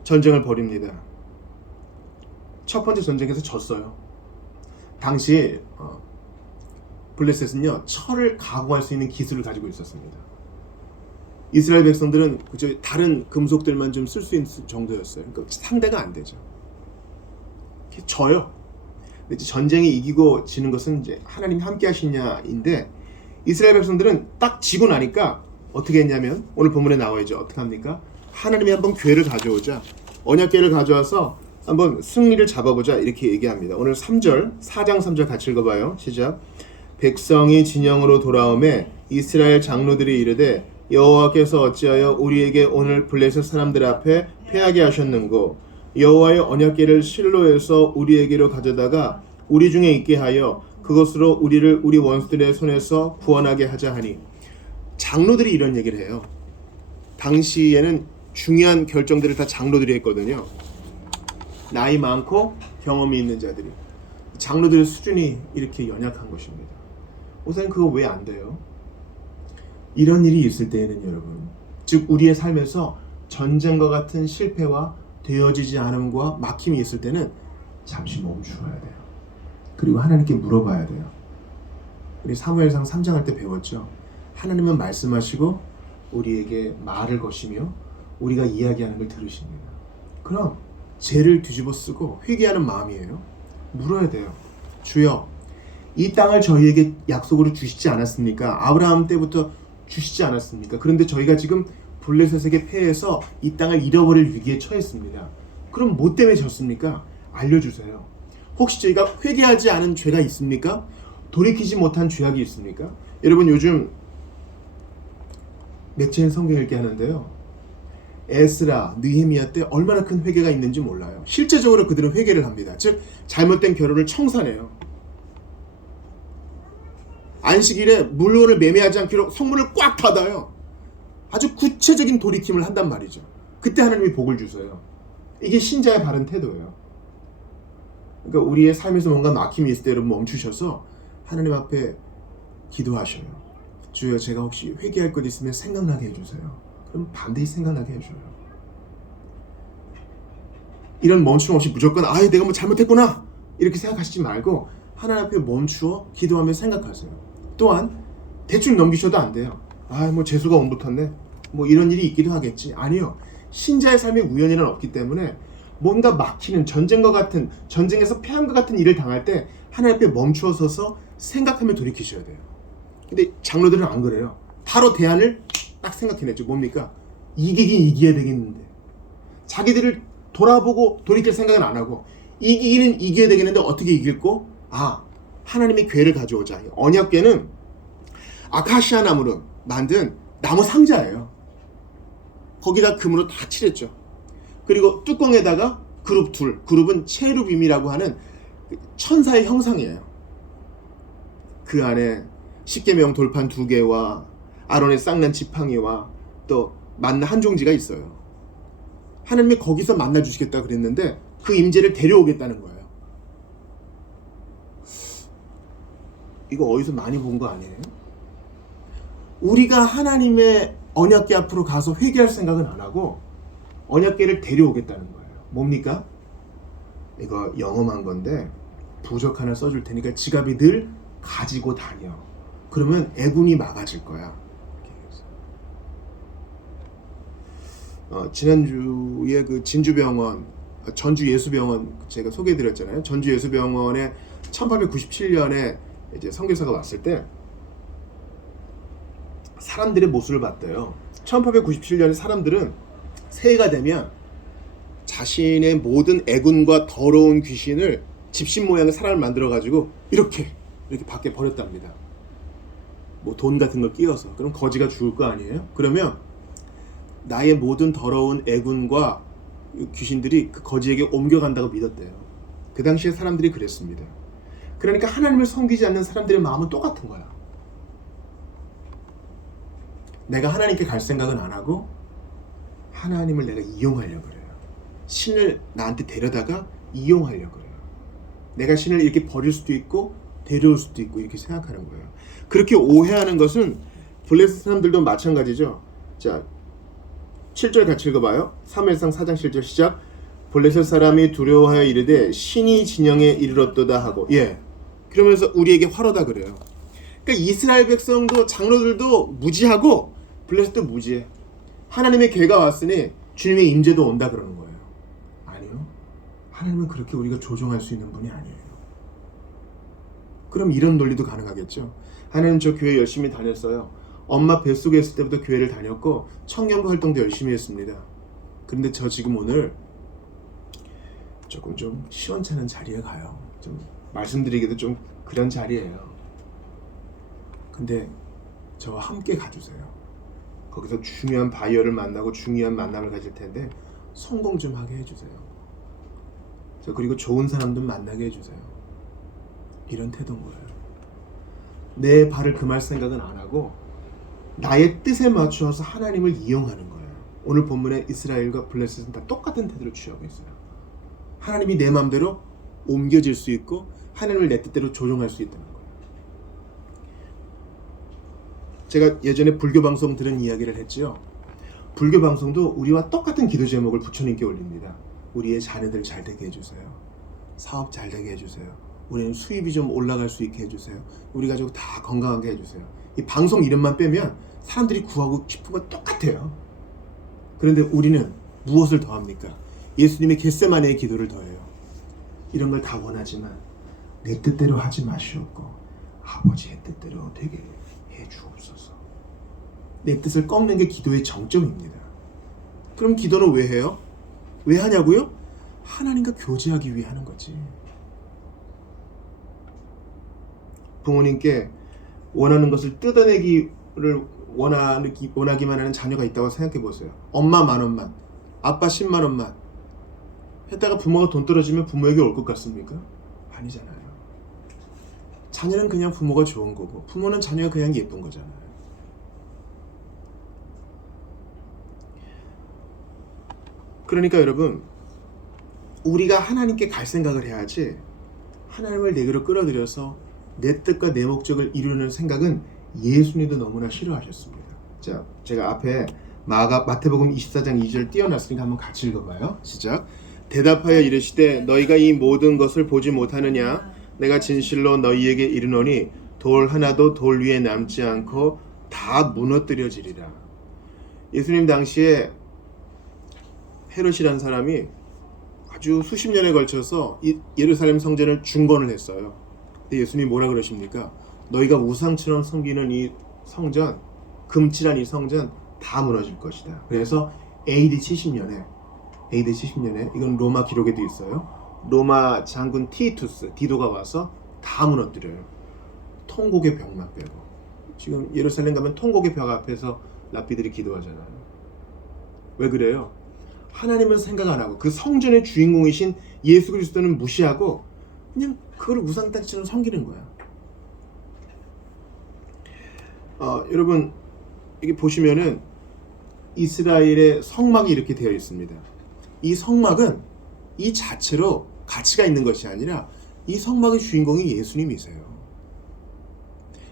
전쟁을 벌입니다. 첫 번째 전쟁에서 졌어요. 당시 블레셋은요 철을 가공할 수 있는 기술을 가지고 있었습니다. 이스라엘 백성들은 그저 다른 금속들만 좀 쓸 수 있는 정도였어요. 그러니까 상대가 안 되죠. 져요. 근데 전쟁이 이기고 지는 것은 이제 하나님 함께 하시냐인데, 이스라엘 백성들은 딱 지고 나니까 어떻게 했냐면, 오늘 본문에 나와야죠. 어떻게 합니까? 하나님이 한번 궤를 가져오자, 언약궤를 가져와서 한번 승리를 잡아보자, 이렇게 얘기합니다. 오늘 3절, 4장 3절 같이 읽어봐요. 시작. 백성이 진영으로 돌아오매 이스라엘 장로들이 이르되 여호와께서 어찌하여 우리에게 오늘 블레셋 사람들 앞에 패하게 하셨는고, 여호와의 언약궤를 실로에서 우리에게로 가져다가 우리 중에 있게 하여 그것으로 우리를 우리 원수들의 손에서 구원하게 하자 하니. 장로들이 이런 얘기를 해요. 당시에는 중요한 결정들을 다 장로들이 했거든요. 나이 많고 경험이 있는 자들이. 장로들의 수준이 이렇게 연약한 것입니다. 우선 그거 왜 안 돼요? 이런 일이 있을 때에는 여러분, 즉 우리의 삶에서 전쟁과 같은 실패와 되어지지 않음과 막힘이 있을 때는 잠시 멈추어야 돼요. 그리고 하나님께 물어봐야 돼요. 우리 사무엘상 3장 할 때 배웠죠. 하나님은 말씀하시고 우리에게 말을 거시며 우리가 이야기하는 걸 들으십니다. 그럼 죄를 뒤집어 쓰고 회개하는 마음이에요. 물어야 돼요. 주여, 이 땅을 저희에게 약속으로 주시지 않았습니까? 아브라함 때부터 주시지 않았습니까? 그런데 저희가 지금 블레셋에게 패해서 이 땅을 잃어버릴 위기에 처했습니다. 그럼 뭐 때문에 졌습니까? 알려주세요. 혹시 저희가 회개하지 않은 죄가 있습니까? 돌이키지 못한 죄악이 있습니까? 여러분, 요즘 매체인 성경 읽기 하는데요, 에스라, 느헤미야 때 얼마나 큰 회개가 있는지 몰라요. 실제적으로 그들은 회개를 합니다. 즉 잘못된 결혼을 청산해요. 안식일에 물건을 매매하지 않기로 성문을 꽉 닫아요. 아주 구체적인 돌이킴을 한단 말이죠. 그때 하나님이 복을 주세요. 이게 신자의 바른 태도예요. 그러니까 우리의 삶에서 뭔가 막힘이 있을 때 여러분 멈추셔서 하나님 앞에 기도하셔요. 주여, 제가 혹시 회개할 것 있으면 생각나게 해주세요. 그럼 반드시 생각나게 해줘요. 이런 멈춤 없이 무조건 내가 뭐 잘못했구나 이렇게 생각하시지 말고 하나님 앞에 멈추어 기도하며 생각하세요. 또한 대충 넘기셔도 안 돼요. 뭐 재수가 옴붙었네, 뭐 이런 일이 있기도 하겠지. 아니요. 신자의 삶에 우연이란 없기 때문에 뭔가 막히는 전쟁에서 패한 것 같은 일을 당할 때 하나님 앞에 멈추어 서서 생각하며 돌이키셔야 돼요. 근데 장로들은 안 그래요. 바로 대안을 딱 생각해냈죠. 뭡니까? 이기긴 이겨야 되겠는데. 자기들을 돌아보고 돌이킬 생각은 안 하고 이기기는 이겨야 되겠는데 어떻게 이길고? 하나님이 궤를 가져오자. 언약궤는 아카시아 나무로 만든 나무 상자예요. 거기다 금으로 다 칠했죠. 그리고 뚜껑에다가 그룹은 체루빔이라고 하는 천사의 형상이에요. 그 안에 십계명 돌판 2개와 아론의 쌍난 지팡이와 또 만나 한 종지가 있어요. 하나님이 거기서 만나 주시겠다 그랬는데 그 임재를 데려오겠다는 거예요. 이거 어디서 많이 본 거 아니에요? 우리가 하나님의 언약궤 앞으로 가서 회개할 생각은 안 하고 언약궤를 데려오겠다는 거예요. 뭡니까? 이거 영험한 건데 부적 하나 써줄 테니까 지갑이 늘 가지고 다녀. 그러면 애군이 막아질 거야. 지난주에 그 진주병원, 전주 예수병원 제가 소개해드렸잖아요. 전주 예수병원에 1897년에 이제 선교사가 왔을 때 사람들의 모습을 봤대요. 1897년에 사람들은 새해가 되면 자신의 모든 애군과 더러운 귀신을 집신 모양의 사람을 만들어가지고 이렇게 밖에 버렸답니다. 뭐 돈 같은 걸 끼워서. 그럼 거지가 죽을 거 아니에요? 그러면 나의 모든 더러운 애군과 귀신들이 그 거지에게 옮겨간다고 믿었대요. 그 당시에 사람들이 그랬습니다. 그러니까 하나님을 섬기지 않는 사람들의 마음은 똑같은 거야. 내가 하나님께 갈 생각은 안 하고 하나님을 내가 이용하려고 그래요. 신을 나한테 데려다가 이용하려고 그래요. 내가 신을 이렇게 버릴 수도 있고 데려올 수도 있고 이렇게 생각하는 거예요. 그렇게 오해하는 것은 블레셋 사람들도 마찬가지죠. 자, 7절 같이 읽어봐요. 사무엘상 4장 7절 시작. 블레셋 사람이 두려워하여 이르되 신이 진영에 이르렀도다 하고. 그러면서 우리에게 화로다 그래요. 그러니까 이스라엘 백성도 장로들도 무지하고 블레셋도 무지해. 하나님의 궤가 왔으니 주님의 임재도 온다 그러는 거예요. 아니요. 하나님은 그렇게 우리가 조종할 수 있는 분이 아니에요. 그럼 이런 논리도 가능하겠죠. 하나님, 저 교회 열심히 다녔어요. 엄마 뱃속에 있을 때부터 교회를 다녔고 청년부 활동도 열심히 했습니다. 그런데 저 지금 오늘 조금 좀 시원찮은 자리에 가요. 좀 말씀드리기도 좀 그런 자리예요. 근데 저와 함께 가주세요. 거기서 중요한 바이어를 만나고 중요한 만남을 가질 텐데 성공 좀 하게 해주세요. 그리고 좋은 사람들 만나게 해주세요. 이런 태도인 거예요. 내 발을 금할 생각은 안 하고 나의 뜻에 맞추어서 하나님을 이용하는 거예요. 오늘 본문에 이스라엘과 블레셋은 다 똑같은 태도를 취하고 있어요. 하나님이 내 마음대로 옮겨질 수 있고 하나님을 내 뜻대로 조종할 수 있다는 거예요. 제가 예전에 불교 방송 들은 이야기를 했지요. 불교 방송도 우리와 똑같은 기도 제목을 부처님께 올립니다. 우리의 자녀들 잘 되게 해주세요. 사업 잘 되게 해주세요. 우리는 수입이 좀 올라갈 수 있게 해주세요. 우리 가족 다 건강하게 해주세요. 이 방송 이름만 빼면 사람들이 구하고 싶은 건 똑같아요. 그런데 우리는 무엇을 더합니까? 예수님의 겟세마네의 기도를 더해요. 이런 걸 다 원하지만 내 뜻대로 하지 마시옵고 아버지의 뜻대로 되게 해주옵소서. 내 뜻을 꺾는 게 기도의 정점입니다. 그럼 기도는 왜 해요? 왜 하냐고요? 하나님과 교제하기 위해 하는 거지. 부모님께 원하는 것을 뜯어내기를 원하기만 하는 자녀가 있다고 생각해 보세요. 엄마 10,000원만, 아빠 100,000원만 했다가 부모가 돈 떨어지면 부모에게 올 것 같습니까? 아니잖아요. 자녀는 그냥 부모가 좋은 거고 부모는 자녀가 그냥 예쁜 거잖아요. 그러니까 여러분, 우리가 하나님께 갈 생각을 해야지 하나님을 내게로 끌어들여서 내 뜻과 내 목적을 이루는 생각은 예수님도 너무나 싫어하셨습니다. 자, 제가 앞에 마태복음 24장 2절 띄워놨으니까 한번 같이 읽어봐요. 시작. 대답하여 이르시되 너희가 이 모든 것을 보지 못하느냐? 내가 진실로 너희에게 이르노니 돌 하나도 돌 위에 남지 않고 다 무너뜨려지리라. 예수님 당시에 헤롯이라는 사람이 아주 수십 년에 걸쳐서 예루살렘 성전을 중건을 했어요. 근데 예수님이 뭐라 그러십니까? 너희가 우상처럼 섬기는 이 성전, 금칠한 이 성전 다 무너질 것이다. 그래서 AD 70년에 이건 로마 기록에도 있어요. 로마 장군 디도가 와서 다 무너뜨려요. 통곡의 벽만 빼고. 지금 예루살렘 가면 통곡의 벽 앞에서 랍비들이 기도하잖아요. 왜 그래요? 하나님은 생각 안 하고 그 성전의 주인공이신 예수 그리스도는 무시하고 그냥 그걸 우상단체처럼 섬기는 거야. 여러분, 이게 보시면은 이스라엘의 성막이 이렇게 되어 있습니다. 이 성막은 이 자체로 가치가 있는 것이 아니라 이 성막의 주인공이 예수님이세요.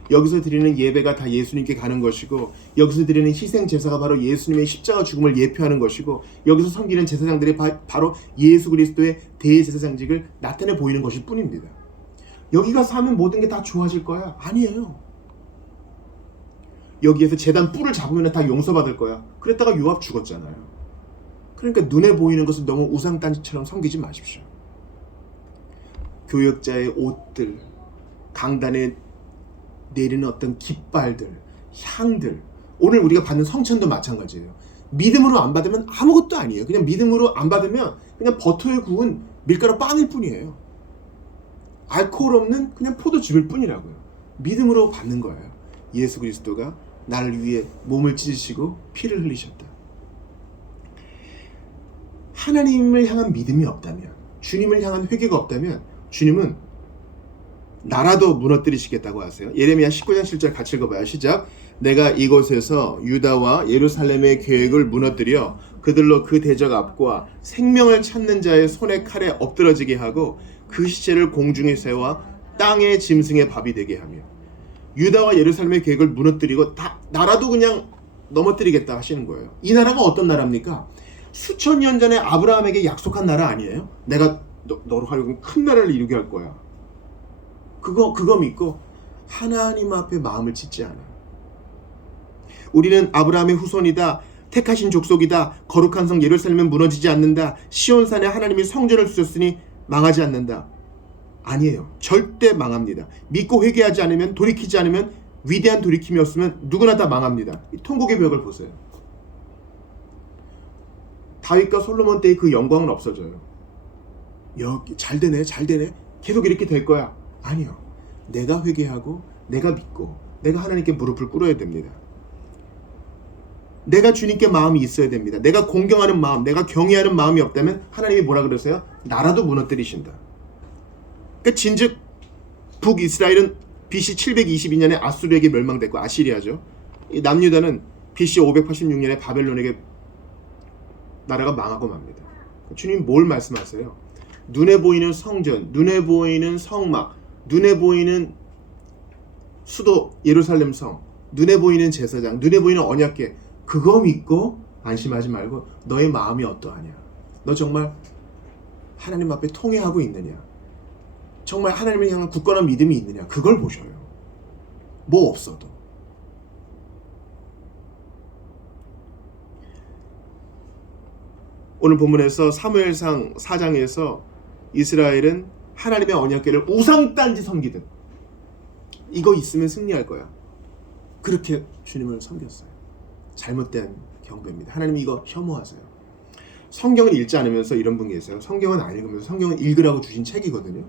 여기서 드리는 예배가 다 예수님께 가는 것이고 여기서 드리는 희생 제사가 바로 예수님의 십자가 죽음을 예표하는 것이고 여기서 섬기는 제사장들이 바로 예수 그리스도의 대제사장직을 나타내 보이는 것일 뿐입니다. 여기 가서 하면 모든 게 다 좋아질 거야? 아니에요. 여기에서 제단 뿔을 잡으면 다 용서받을 거야. 그랬다가 요압 죽었잖아요. 그러니까 눈에 보이는 것을 너무 우상단체처럼 섬기지 마십시오. 교역자의 옷들, 강단에 내리는 어떤 깃발들, 향들, 오늘 우리가 받는 성찬도 마찬가지예요. 믿음으로 안 받으면 아무것도 아니에요. 그냥 믿음으로 안 받으면 그냥 버터에 구운 밀가루 빵일 뿐이에요. 알코올 없는 그냥 포도즙일 뿐이라고요. 믿음으로 받는 거예요. 예수 그리스도가 나를 위해 몸을 찢으시고 피를 흘리셨다. 하나님을 향한 믿음이 없다면, 주님을 향한 회개가 없다면 주님은 나라도 무너뜨리시겠다고 하세요. 예레미야 19장 7절 같이 읽어봐요. 시작. 내가 이곳에서 유다와 예루살렘의 계획을 무너뜨려 그들로 그 대적 앞과 생명을 찾는 자의 손에 칼에 엎드러지게 하고 그 시체를 공중에 세워 땅의 짐승의 밥이 되게 하며 유다와 예루살렘의 계획을 무너뜨리고 다 나라도 그냥 넘어뜨리겠다 하시는 거예요. 이 나라가 어떤 나라입니까? 수천 년 전에 아브라함에게 약속한 나라 아니에요? 내가 너로 하여금 큰 나라를 이루게 할 거야. 그거 믿고 하나님 앞에 마음을 짓지 않아. 우리는 아브라함의 후손이다. 택하신 족속이다. 거룩한 성 예루살렘은 무너지지 않는다. 시온산에 하나님이 성전을 두셨으니 망하지 않는다. 아니에요. 절대 망합니다. 믿고 회개하지 않으면, 돌이키지 않으면, 위대한 돌이킴이 없으면 누구나 다 망합니다. 이 통곡의 벽을 보세요. 다윗과 솔로몬 때의 그 영광은 없어져요. 여기 잘 되네, 잘 되네, 계속 이렇게 될 거야. 아니요. 내가 회개하고 내가 믿고 내가 하나님께 무릎을 꿇어야 됩니다. 내가 주님께 마음이 있어야 됩니다. 내가 공경하는 마음, 내가 경외하는 마음이 없다면 하나님이 뭐라 그러세요? 나라도 무너뜨리신다. 그러니까 진즉 북이스라엘은 BC 722년에 아수르에게 멸망됐고, 아시리아죠. 이 남유다는 BC 586년에 바벨론에게 나라가 망하고 맙니다. 주님이 뭘 말씀하세요? 눈에 보이는 성전, 눈에 보이는 성막, 눈에 보이는 수도 예루살렘 성, 눈에 보이는 제사장, 눈에 보이는 언약궤, 그거 믿고 안심하지 말고 너의 마음이 어떠하냐? 너 정말 하나님 앞에 통회하고 있느냐? 정말 하나님을 향한 굳건한 믿음이 있느냐? 그걸 보셔요. 뭐 없어도. 오늘 본문에서 사무엘상 4장에서 이스라엘은 하나님의 언약궤를 우상단지 섬기듯 이거 있으면 승리할 거야. 그렇게 주님을 섬겼어요. 잘못된 경배입니다. 하나님 이거 혐오하세요. 성경을 읽지 않으면서 이런 분 계세요. 성경은 안 읽으면서 성경은 읽으라고 주신 책이거든요.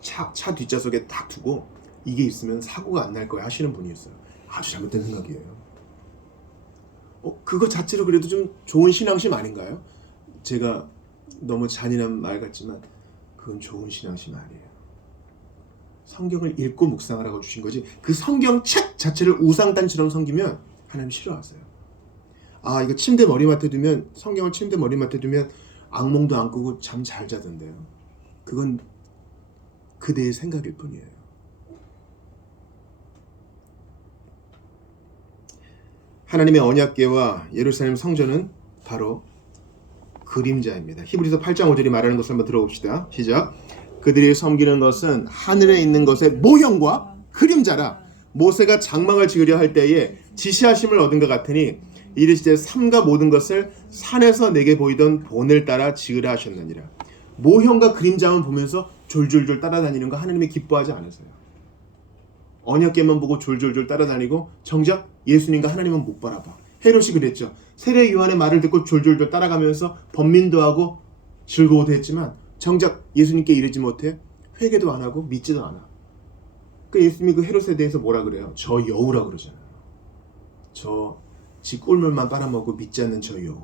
차 뒷좌석에 딱 두고 이게 있으면 사고가 안 날 거야 하시는 분이 있어요. 아주 잘못된 생각이에요. 그거 자체로 그래도 좀 좋은 신앙심 아닌가요? 제가 너무 잔인한 말 같지만 그건 좋은 신앙심 아니에요. 성경을 읽고 묵상을 하고 주신 거지, 그 성경 책 자체를 우상단처럼 섬기면 하나님 싫어하세요. 아, 이거 침대 머리맡에 두면, 성경을 침대 머리맡에 두면 악몽도 안 꾸고 잠 잘 자던데요. 그건 그대의 생각일 뿐이에요. 하나님의 언약궤와 예루살렘 성전은 바로 그림자입니다. 히브리서 8장 5절이 말하는 것을 한번 들어봅시다. 시작. 그들이 섬기는 것은 하늘에 있는 것의 모형과 그림자라. 모세가 장막을 지으려 할 때에 지시하심을 얻은 것 같으니 이르시되 삼가 모든 것을 산에서 내게 보이던 본을 따라 지으라 하셨느니라. 모형과 그림자만 보면서 졸졸졸 따라다니는 거 하나님이 기뻐하지 않으세요. 언약궤만 보고 졸졸졸 따라다니고 정작 예수님과 하나님은 못 바라봐. 헤롯이 그랬죠. 세례 요한의 말을 듣고 졸졸졸 따라가면서 번민도 하고 즐거워도 했지만 정작 예수님께 이르지 못해 회개도 안 하고 믿지도 않아. 그 예수님이 그 헤롯에 대해서 뭐라 그래요? 저 여우라 그러잖아요. 지 꿀물만 빨아먹고 믿지 않는 저 여우.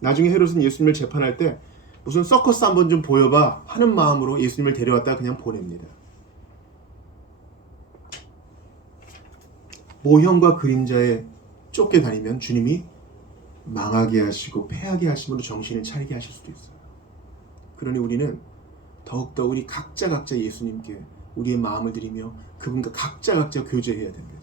나중에 헤롯은 예수님을 재판할 때 무슨 서커스 한번 좀 보여봐 하는 마음으로 예수님을 데려왔다 그냥 보냅니다. 모형과 그림자에 쫓겨 다니면 주님이 망하게 하시고 패하게 하심으로 정신을 차리게 하실 수도 있어요. 그러니 우리는 더욱더 우리 각자 예수님께 우리의 마음을 드리며 그분과 각자 교제해야 됩니다.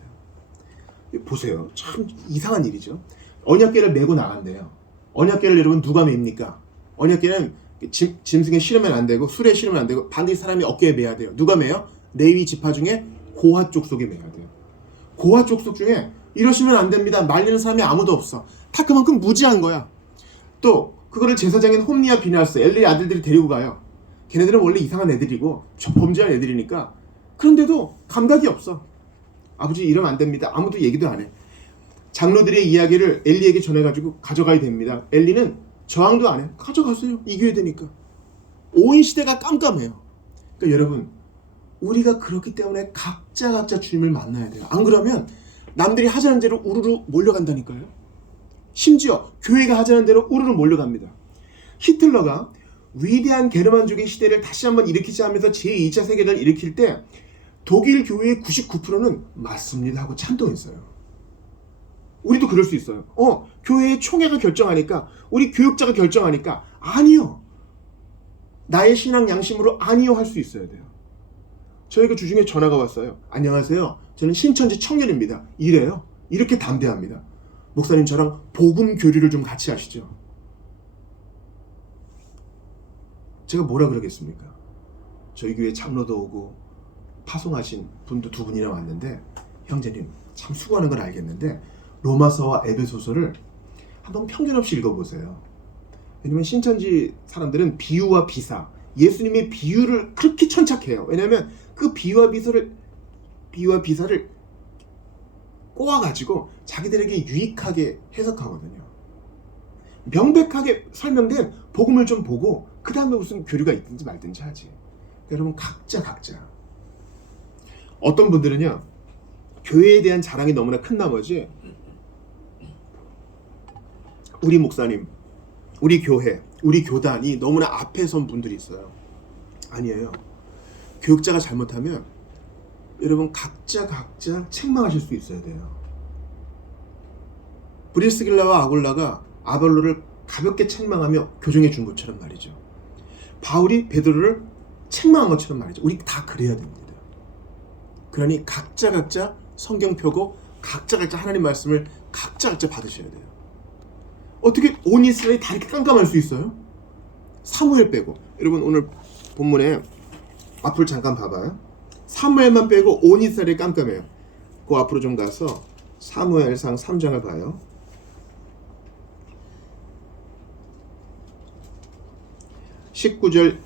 보세요. 참 이상한 일이죠. 언약궤를 메고 나간대요. 언약궤를 여러분 누가 맵니까? 언약궤는 짐승에 실으면 안 되고 술에 실으면 안 되고 반드시 사람이 어깨에 매야 돼요. 누가 매요? 레위 지파 중에 고핫 족속이 매야 돼요. 고핫 족속 중에 이러시면 안 됩니다. 말리는 사람이 아무도 없어. 다 그만큼 무지한 거야. 또 그거를 제사장인 홈리와 비나스, 엘리의 아들들이 데리고 가요. 걔네들은 원래 이상한 애들이고 범죄한 애들이니까. 그런데도 감각이 없어. 아버지 이러면 안 됩니다. 아무도 얘기도 안 해. 장로들의 이야기를 엘리에게 전해가지고 가져가야 됩니다. 엘리는 저항도 안 해. 가져가세요. 이겨야 되니까. 온 시대가 깜깜해요. 그러니까 여러분, 우리가 그렇기 때문에 각자 주님을 만나야 돼요. 안 그러면 남들이 하자는 대로 우르르 몰려간다니까요. 심지어 교회가 하자는 대로 우르르 몰려갑니다. 히틀러가 위대한 게르만족의 시대를 다시 한번 일으키자 하면서 제2차 세계대전을 일으킬 때 독일 교회의 99%는 맞습니다 하고 찬동했어요. 우리도 그럴 수 있어요. 교회의 총회가 결정하니까, 우리 교육자가 결정하니까 아니요. 나의 신앙 양심으로 아니요 할 수 있어야 돼요. 저에게 주중에 전화가 왔어요. 안녕하세요. 저는 신천지 청년입니다. 이래요. 이렇게 담대합니다. 목사님 저랑 복음 교류를 좀 같이 하시죠. 제가 뭐라 그러겠습니까? 저희 교회 장로도 오고 파송하신 분도 두 분이나 왔는데, 형제님 참 수고하는 걸 알겠는데 로마서와 에베소서를 한번 편견 없이 읽어보세요. 왜냐면 신천지 사람들은 비유와 비사, 예수님의 비유를 그렇게 천착해요. 왜냐하면 그 비유와 비사를 꼬아가지고 자기들에게 유익하게 해석하거든요. 명백하게 설명된 복음을 좀 보고 그 다음에 무슨 교류가 있든지 말든지 하지. 여러분 각자 어떤 분들은요, 교회에 대한 자랑이 너무나 큰 나머지 우리 목사님, 우리 교회, 우리 교단이 너무나 앞에 선 분들이 있어요. 아니에요. 교육자가 잘못하면 여러분 각자 책망하실 수 있어야 돼요. 브리스길라와 아굴라가 아볼로를 가볍게 책망하며 교정해 준 것처럼 말이죠. 바울이 베드로를 책망한 것처럼 말이죠. 우리 다 그래야 됩니다. 그러니 각자 성경 펴고 각자 하나님 말씀을 각자 받으셔야 돼요. 어떻게 온 이스라엘이 다 이렇게 깜깜할 수 있어요? 사무엘 빼고. 여러분 오늘 본문에 앞을 잠깐 봐봐요. 사무엘만 빼고 온 이스라엘이 깜깜해요. 그 앞으로 좀 가서 사무엘상 3장을 봐요. 19절,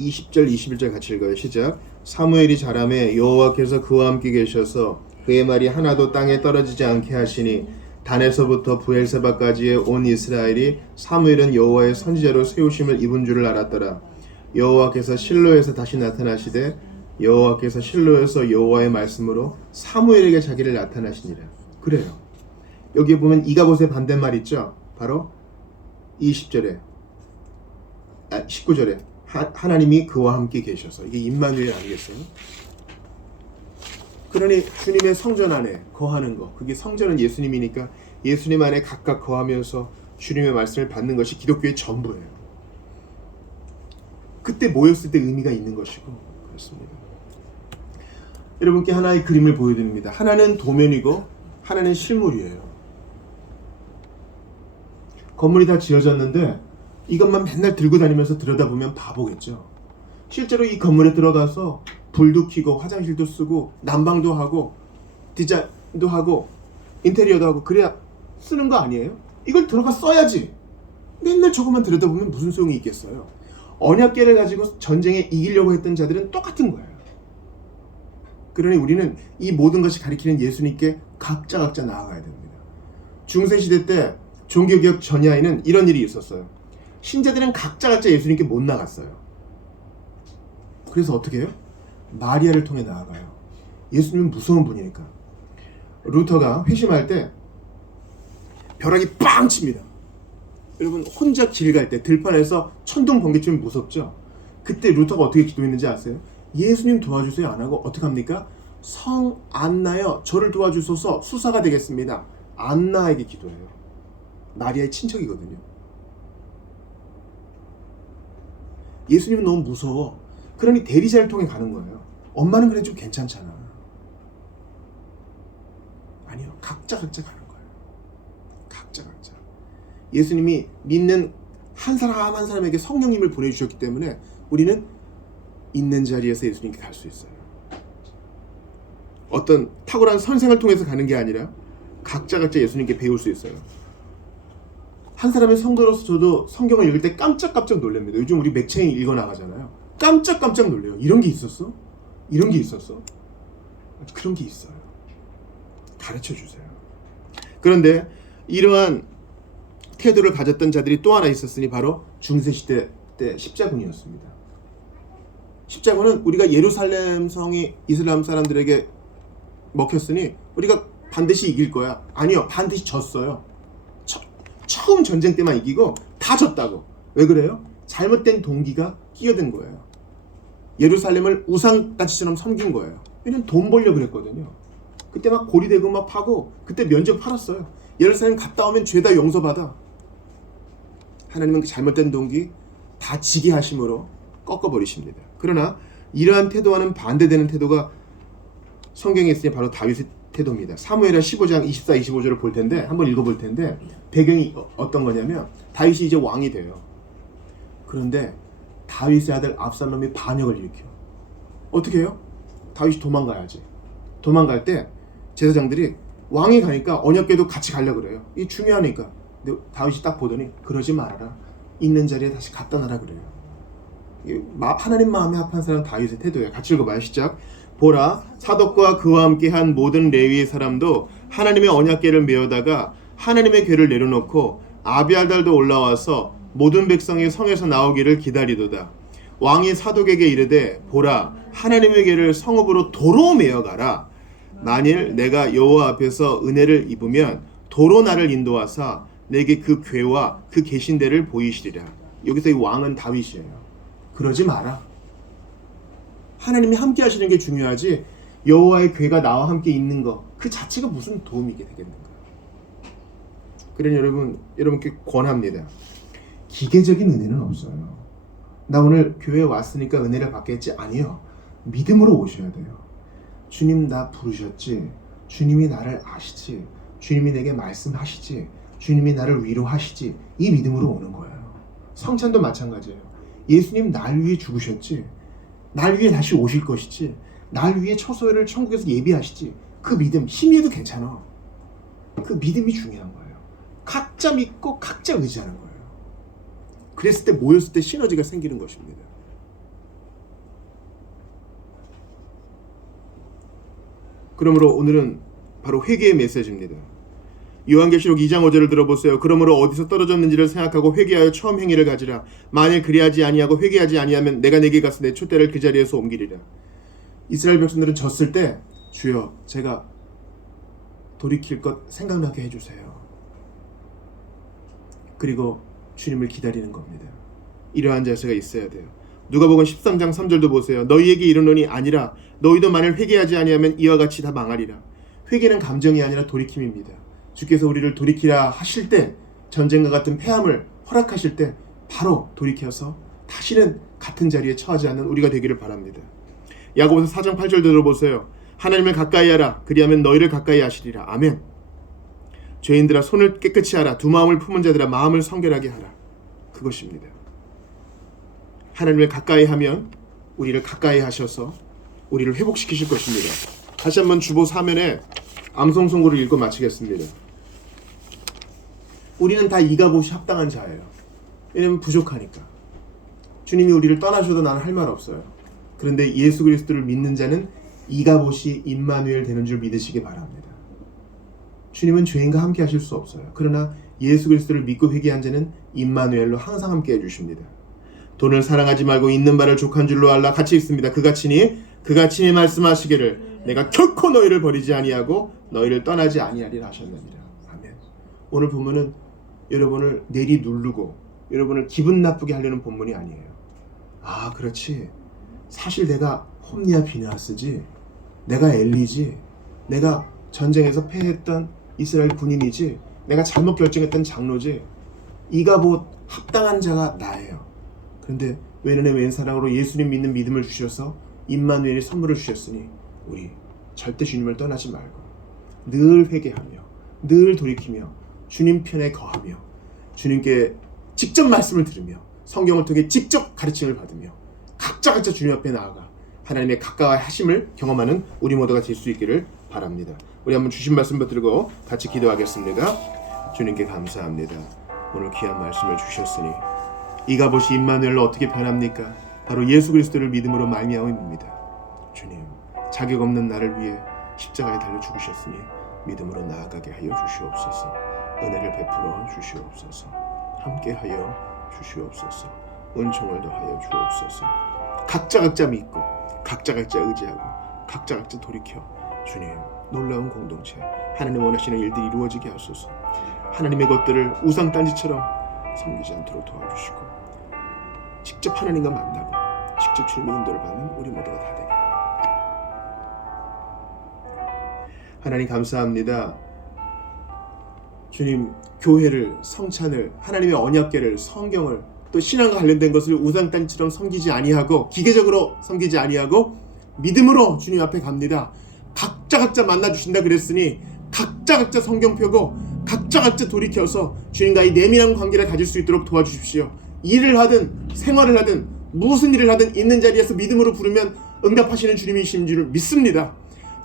20절, 21절 같이 읽어요. 시작. 사무엘이 자라매 여호와께서 그와 함께 계셔서 그의 말이 하나도 땅에 떨어지지 않게 하시니 단에서부터 부엘세바까지의 온 이스라엘이 사무엘은 여호와의 선지자로 세우심을 입은 줄을 알았더라. 여호와께서 실로에서 다시 나타나시되 여호와께서 실로에서 여호와의 말씀으로 사무엘에게 자기를 나타나시니라. 그래요. 여기 보면 이가봇의 반대말 있죠. 바로 19절에 하나님이 그와 함께 계셔서, 이게 임마누엘 아니겠어요? 그러니 주님의 성전 안에 거하는 거, 그게 성전은 예수님이니까 예수님 안에 각각 거하면서 주님의 말씀을 받는 것이 기독교의 전부예요. 그때 모였을 때 의미가 있는 것이고 그렇습니다. 여러분께 하나의 그림을 보여드립니다. 하나는 도면이고 하나는 실물이에요. 건물이 다 지어졌는데 이것만 맨날 들고 다니면서 들여다보면 바보겠죠. 실제로 이 건물에 들어가서 불도 켜고 화장실도 쓰고 난방도 하고 디자인도 하고 인테리어도 하고 그래야 쓰는 거 아니에요? 이걸 들어가 써야지. 맨날 저것만 들여다보면 무슨 소용이 있겠어요? 언약궤를 가지고 전쟁에 이기려고 했던 자들은 똑같은 거예요. 그러니 우리는 이 모든 것이 가리키는 예수님께 각자 나아가야 됩니다. 중세시대 때 종교개혁 전야에는 이런 일이 있었어요. 신자들은 각자 예수님께 못 나갔어요. 그래서 어떻게 해요? 마리아를 통해 나아가요. 예수님은 무서운 분이니까. 루터가 회심할 때 벼락이 빵 칩니다. 여러분 혼자 길 갈 때 들판에서 천둥 번개 치면 무섭죠? 그때 루터가 어떻게 기도했는지 아세요? 예수님 도와주세요 안 하고 어떻게 합니까? 성 안나여 저를 도와주소서, 수사가 되겠습니다. 안나에게 기도해요. 마리아의 친척이거든요. 예수님은 너무 무서워. 그러니 대리자를 통해 가는 거예요. 엄마는 그래 좀 괜찮잖아. 아니요. 각자 가는 거예요. 각자. 예수님이 믿는 한 사람 한 사람에게 성령님을 보내주셨기 때문에 우리는 있는 자리에서 예수님께 갈 수 있어요. 어떤 탁월한 선생을 통해서 가는 게 아니라 각자 예수님께 배울 수 있어요. 한 사람의 성도로서 저도 성경을 읽을 때 깜짝 놀랍니다. 요즘 우리 맥체인 읽어 나가잖아요. 깜짝 놀래요. 이런 게 있었어? 이런 게 있었어? 그런 게 있어요. 가르쳐 주세요. 그런데 이러한 태도를 가졌던 자들이 또 하나 있었으니 바로 중세시대 때 십자군이었습니다. 십자군은 우리가 예루살렘 성이 이슬람 사람들에게 먹혔으니 우리가 반드시 이길 거야. 아니요. 반드시 졌어요. 처음 전쟁 때만 이기고 다 졌다고. 왜 그래요? 잘못된 동기가 끼어든 거예요. 예루살렘을 우상가치처럼 섬긴 거예요. 왜냐면 돈 벌려고 그랬거든요. 그때 막 고리대금 막 파고 그때 면적 팔았어요. 예루살렘 갔다 오면 죄다 용서받아. 하나님은 그 잘못된 동기 다 지게 하심으로 꺾어버리십니다. 그러나 이러한 태도와는 반대되는 태도가 성경에 있으니 바로 다윗의 태도입니다. 사무엘하 15장 24, 25절을 볼 텐데 한번 읽어볼 텐데 배경이 어떤 거냐면 다윗이 이제 왕이 돼요. 그런데 다윗의 아들 압살롬이 반역을 일으켜. 어떻게 해요? 다윗이 도망가야지. 도망갈 때 제사장들이 왕이 가니까 언약궤도 같이 가려고 그래요. 이게 중요하니까. 근데 다윗이 딱 보더니 그러지 말아라. 있는 자리에 다시 갖다 놔라 그래요. 하나님 마음에 합한 사람 다윗의 태도예요. 같이 읽어봐요. 시작. 보라, 사독과 그와 함께한 모든 레위의 사람도 하나님의 언약궤를 메어다가 하나님의 궤를 내려놓고 아비아달도 올라와서 모든 백성이 성에서 나오기를 기다리도다. 왕이 사독에게 이르되 보라, 하나님의 궤를 성읍으로 도로 메어가라. 만일 내가 여호와 앞에서 은혜를 입으면 도로 나를 인도하사 내게 그 궤와 그 계신대를 보이시리라. 여기서 이 왕은 다윗이에요. 그러지 마라. 하나님이 함께 하시는 게 중요하지 여호와의 궤가 나와 함께 있는 거 그 자체가 무슨 도움이 되겠는가. 그러니 여러분께 권합니다. 기계적인 은혜는 없어요. 나 오늘 교회에 왔으니까 은혜를 받겠지? 아니요. 믿음으로 오셔야 돼요. 주님 나 부르셨지? 주님이 나를 아시지? 주님이 내게 말씀하시지? 주님이 나를 위로하시지? 이 믿음으로 오는 거예요. 성찬도 마찬가지예요. 예수님 날 위해 죽으셨지? 날 위해 다시 오실 것이지? 날 위해 처소를 천국에서 예비하시지? 그 믿음, 힘이 해도 괜찮아. 그 믿음이 중요한 거예요. 각자 믿고 각자 의지하는 거예요. 그랬을 때 모였을 때 시너지가 생기는 것입니다. 그러므로 오늘은 바로 회개의 메시지입니다. 요한계시록 2장 5절을 들어보세요. 그러므로 어디서 떨어졌는지를 생각하고 회개하여 처음 행위를 가지라. 만일 그리하지 아니하고 회개하지 아니하면 내가 내게 가서 내 촛대를 그 자리에서 옮기리라. 이스라엘 백성들은 졌을 때 주여 제가 돌이킬 것 생각나게 해주세요. 그리고 주님을 기다리는 겁니다. 이러한 자세가 있어야 돼요. 누가복음 13장 3절도 보세요. 너희에게 이르노니 아니라 너희도 만일 회개하지 아니하면 이와 같이 다 망하리라. 회개는 감정이 아니라 돌이킴입니다. 주께서 우리를 돌이키라 하실 때 전쟁과 같은 패함을 허락하실 때 바로 돌이켜서 다시는 같은 자리에 처하지 않는 우리가 되기를 바랍니다. 야고보서 4장 8절 들어보세요. 하나님을 가까이 하라. 그리하면 너희를 가까이 하시리라. 아멘. 죄인들아 손을 깨끗이 하라. 두 마음을 품은 자들아 마음을 성결하게 하라. 그것입니다. 하나님을 가까이 하면 우리를 가까이 하셔서 우리를 회복시키실 것입니다. 다시 한번 주보 4면에 암송송구를 읽고 마치겠습니다. 우리는 다 이가봇이 합당한 자예요. 왜냐면 부족하니까. 주님이 우리를 떠나셔도 나는 할 말 없어요. 그런데 예수 그리스도를 믿는 자는 이가봇이 임마누엘 되는 줄 믿으시기 바랍니다. 주님은 죄인과 함께 하실 수 없어요. 그러나 예수 그리스도를 믿고 회개한 자는 임마누엘로 항상 함께 해주십니다. 돈을 사랑하지 말고 있는 바를 족한 줄로 알라. 같이 읽습니다. 그가 친히 말씀하시기를 내가 결코 너희를 버리지 아니하고 너희를 떠나지 아니하리라 하셨느니라. 아멘. 오늘 본문은 여러분을 내리누르고 여러분을 기분 나쁘게 하려는 본문이 아니에요. 아 그렇지. 사실 내가 홈리아 비느하스지. 내가 엘리지. 내가 전쟁에서 패했던 이스라엘 군인이지. 내가 잘못 결정했던 장로지. 이가봇 합당한 자가 나예요. 그런데 왼은혜 왼사랑으로 예수님 믿는 믿음을 주셔서 임마누엘의 선물을 주셨으니 우리 절대 주님을 떠나지 말고 늘 회개하며 늘 돌이키며 주님 편에 거하며 주님께 직접 말씀을 들으며 성경을 통해 직접 가르침을 받으며 각자 주님 앞에 나아가 하나님의 가까이 하심을 경험하는 우리 모두가 될 수 있기를 바랍니다. 우리 한번 주신 말씀 붙들고 같이 기도하겠습니다. 주님께 감사합니다. 오늘 귀한 말씀을 주셨으니 이가봇이 임마누엘로 어떻게 변합니까? 바로 예수 그리스도를 믿음으로 말미암음입니다. 주님, 자격 없는 나를 위해 십자가에 달려 죽으셨으니 믿음으로 나아가게 하여 주시옵소서. 은혜를 베풀어 주시옵소서. 함께하여 주시옵소서. 은총을 더하여 주옵소서. 각자 믿고 각자 의지하고 각자 돌이켜 주님 놀라운 공동체 하나님 원하시는 일들이 이루어지게 하소서. 하나님의 것들을 우상단지처럼 섬기지 않도록 도와주시고 직접 하나님과 만나고 직접 주님의 인도를 받는 우리 모두가 다 되게 하나님 감사합니다. 주님 교회를 성찬을 하나님의 언약궤를 성경을 또 신앙과 관련된 것을 우상단지처럼 섬기지 아니하고 기계적으로 섬기지 아니하고 믿음으로 주님 앞에 갑니다. 각자 만나주신다 그랬으니 각자 성경 펴고 각자 돌이켜서 주님과의 내밀한 관계를 가질 수 있도록 도와주십시오. 일을 하든 생활을 하든 무슨 일을 하든 있는 자리에서 믿음으로 부르면 응답하시는 주님이신 줄 믿습니다.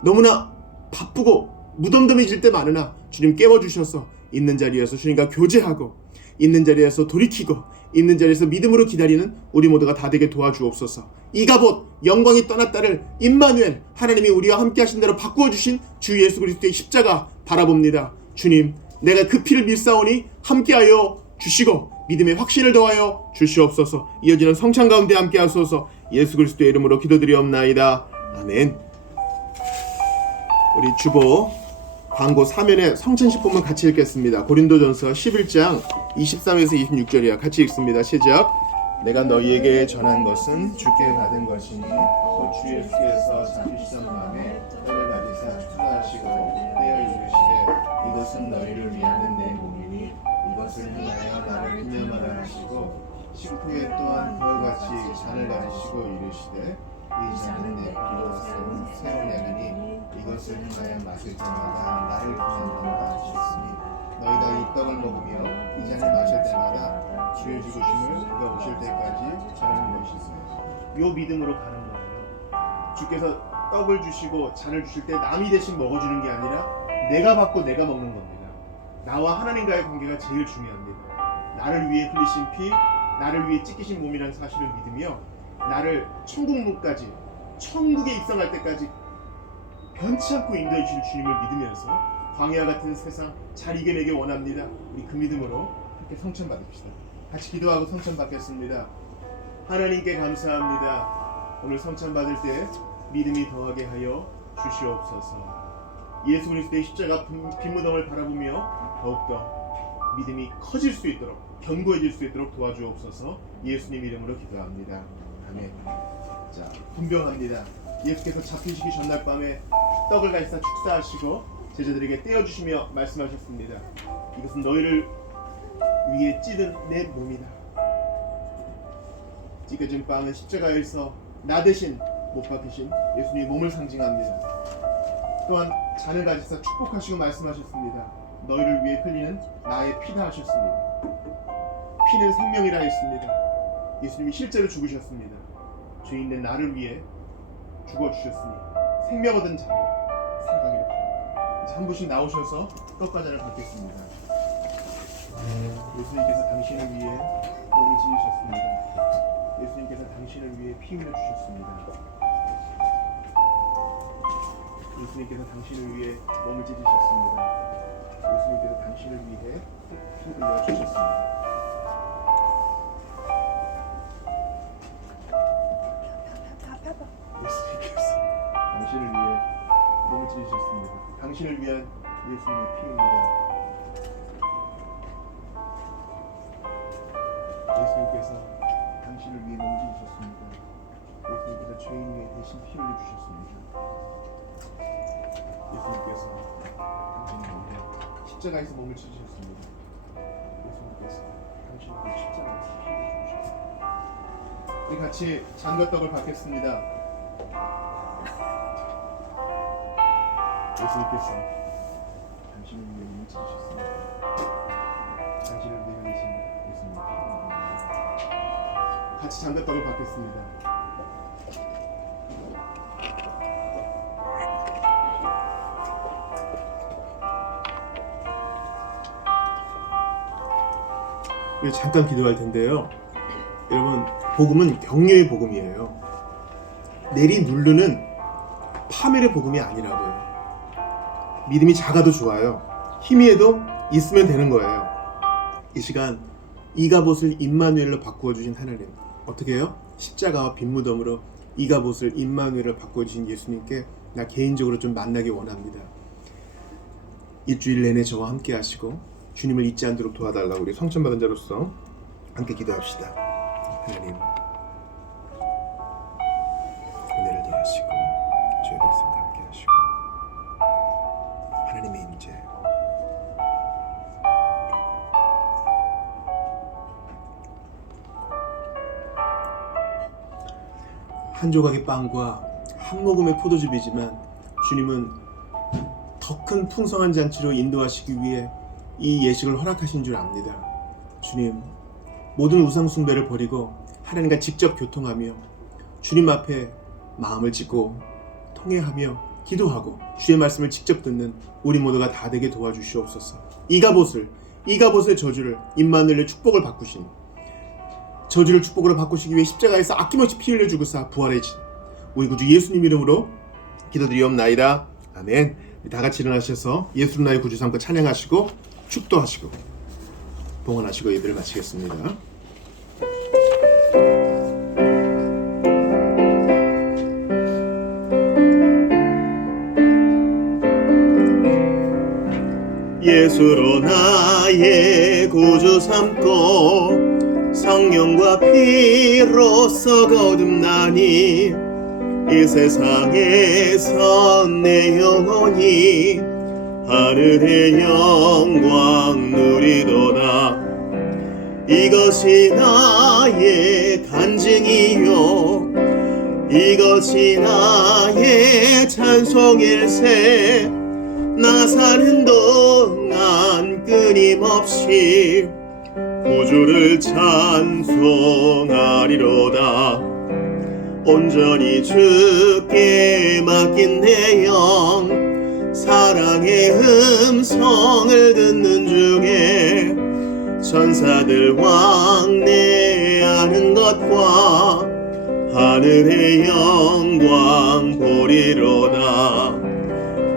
너무나 바쁘고 무덤덤해질 때 많으나 주님 깨워주셔서 있는 자리에서 주님과 교제하고 있는 자리에서 돌이키고 있는 자리에서 믿음으로 기다리는 우리 모두가 다 되게 도와주옵소서. 이가봇 영광이 떠났다를 임마누엘 하나님이 우리와 함께 하신 대로 바꾸어 주신 주 예수 그리스도의 십자가 바라봅니다. 주님, 내가 그 피를 밀사오니 함께하여 주시고 믿음의 확신을 더하여 주시옵소서. 이어지는 성찬 가운데 함께 하소서. 예수 그리스도의 이름으로 기도드리옵나이다. 아멘. 우리 주보 광고 3면에 성찬식품을 같이 읽겠습니다. 고린도전서 11장 23에서 26절이야. 같이 읽습니다. 시작. 내가 너희에게 전한 것은 주께 받은 것이니 곧 주 예수께서 잡히시던 밤에 떡을 가지사 축사하시고 떼어 이르시되 이것은 너희를 위하는 내 몸이니 이것을 행하여 나를 기념하라 하시고 식후에 또한 그와 같이 잔을 가지시고 이르시되 이 잔은 내 피로 세운 새로운 약이니 이것을 행하여 마실 때마다 나를 기념하라 하셨으니 너희가 이 떡을 먹으며 이 잔을 마실 때마다 주의 죽으심을 그가 오실 때까지 전하는 것이세요. 요 믿음으로 가는 거예요. 주께서 떡을 주시고 잔을 주실 때 남이 대신 먹어주는 게 아니라 내가 받고 내가 먹는 겁니다. 나와 하나님과의 관계가 제일 중요합니다. 나를 위해 흘리신 피, 나를 위해 찢기신 몸이라는 사실을 믿으며 나를 천국문까지, 천국에 입성할 때까지 변치 않고 인도해 주실 주님을 믿으면서 광야 같은 세상 잘 이겨내기 원합니다. 우리 그 믿음으로 함께 성찬 받읍시다. 같이 기도하고 성찬 받겠습니다. 하나님께 감사합니다. 오늘 성찬 받을 때 믿음이 더하게 하여 주시옵소서. 예수 그리스도의 십자가 빈무덤을 바라보며 더욱더 믿음이 커질 수 있도록 견고해질 수 있도록 도와주옵소서. 예수님 이름으로 기도합니다. 아멘. 자, 분명합니다. 예수께서 잡히시기 전날 밤에 떡을 가지사 축사하시고 제자들에게 떼어주시며 말씀하셨습니다. 이것은 너희를 위해 찢은 내 몸이다. 찢겨진 빵은 십자가에서 나 대신 못 박히신 예수님의 몸을 상징합니다. 또한 잔을 가지사 축복하시고 말씀하셨습니다. 너희를 위해 흘리는 나의 피다 하셨습니다. 피는 생명이라 했습니다. 예수님이 실제로 죽으셨습니다. 죄 있는 나를 위해 죽어주셨으니 생명 얻은 자로 살아가기를 바랍니다. 이제 한 분씩 나오셔서 떡과 잔을 받겠습니다. 예수님께서 당신을 위해 몸을 찢으셨습니다. 예수님께서 당신을 위해 피 흘려주셨습니다. 예수님께서 당신을 위해 몸을 찢으셨습니다. 예수님께서 당신을 위해 피 흘려주셨습니다. 예수님께서 당신을 위해 몸을 찢으셨습니다. 당신을 위한 예수님의 피입니다. 예수님께서 당신을 위해 몸을 찢으셨습니다. 예수님께서 죄인 위해 대신 피 흘려주셨습니다. 예수님께서 당신을 위해 십자가에서 몸을 찢으셨습니다. 예수님께서 당신을 위해 십자가에서 피 흘려주셨습니다. 우리 같이 잔과 떡을 받겠습니다. 예수님께서 당신을 위해 몸을 찢으셨습니다. 당신을 위해 흘리신 예수님의 피입니다. 같이 잔과 떡을 받겠습니다. 우리 잠깐 기도할 텐데요. 여러분, 복음은 격려의 복음이에요. 내리 누르는 파멸의 복음이 아니라고요. 믿음이 작아도 좋아요. 희미해도 있으면 되는 거예요. 이 시간 이가봇을 임마누엘로 바꾸어 주신 하나님, 어떻게 해요? 십자가와 빈무덤으로 이가봇을 임마누엘로 바꾸어 주신 예수님께 나 개인적으로 좀 만나기 원합니다. 일주일 내내 저와 함께 하시고 주님을 잊지 않도록 도와달라고 우리 성찬 받은 자로서 함께 기도합시다. 하나님, 은혜를 더하시고 주의 백성과 함께 하시고 하나님의 임재, 한 조각의 빵과 한 모금의 포도즙이지만 주님은 더 큰 풍성한 잔치로 인도하시기 위해 이 예식을 허락하신 줄 압니다. 주님, 모든 우상 숭배를 버리고 하나님과 직접 교통하며 주님 앞에 마음을 찢고 통회하며 기도하고 주의 말씀을 직접 듣는 우리 모두가 다 되게 도와주시옵소서. 이가봇을 이가봇의 저주를 임마누엘의 축복을 바꾸신, 저주를 축복으로 바꾸시기 위해 십자가에서 아낌없이 피 흘려 죽으사 부활해진 우리 구주 예수님 이름으로 기도드리옵나이다. 아멘. 다 같이 일어나셔서 예수를 나의 구주 삼고 찬양하시고 축도하시고 봉헌하시고 예배를 마치겠습니다. 예수로 나의 구주 삼고 성령과 피로써 거듭나니 이 세상에서 내 영혼이 하늘의 영광 누리도다. 이것이 나의 간증이요 이것이 나의 찬송일세. 나 사는 동안 끊임없이 구주를 찬송하리로다. 온전히 주께 맡긴 내 영 사랑의 음성을 듣는 중에 천사들 왕래하는 것과 하늘의 영광 보리로다.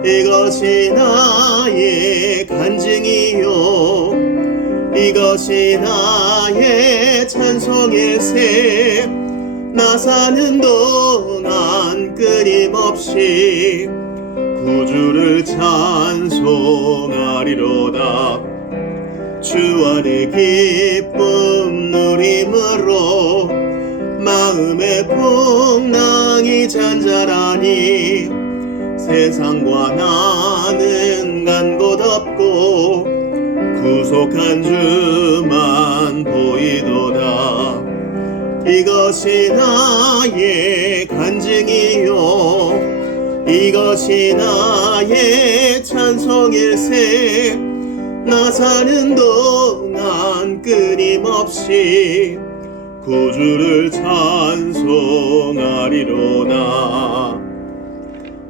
이것이 나의 간증이요 이것이 나의 찬송일세. 나 사는 동안 끊임없이 구주를 찬송하리로다. 주 안의 기쁨 누림으로 마음의 풍랑이 잔잔하니 세상과 나는 간 곳 없고 구속한 주만 보이도다. 이것이 나의 간증이요 이것이 나의 찬송일세. 나 사는 동안 끊임없이 구주를 찬송하리로다.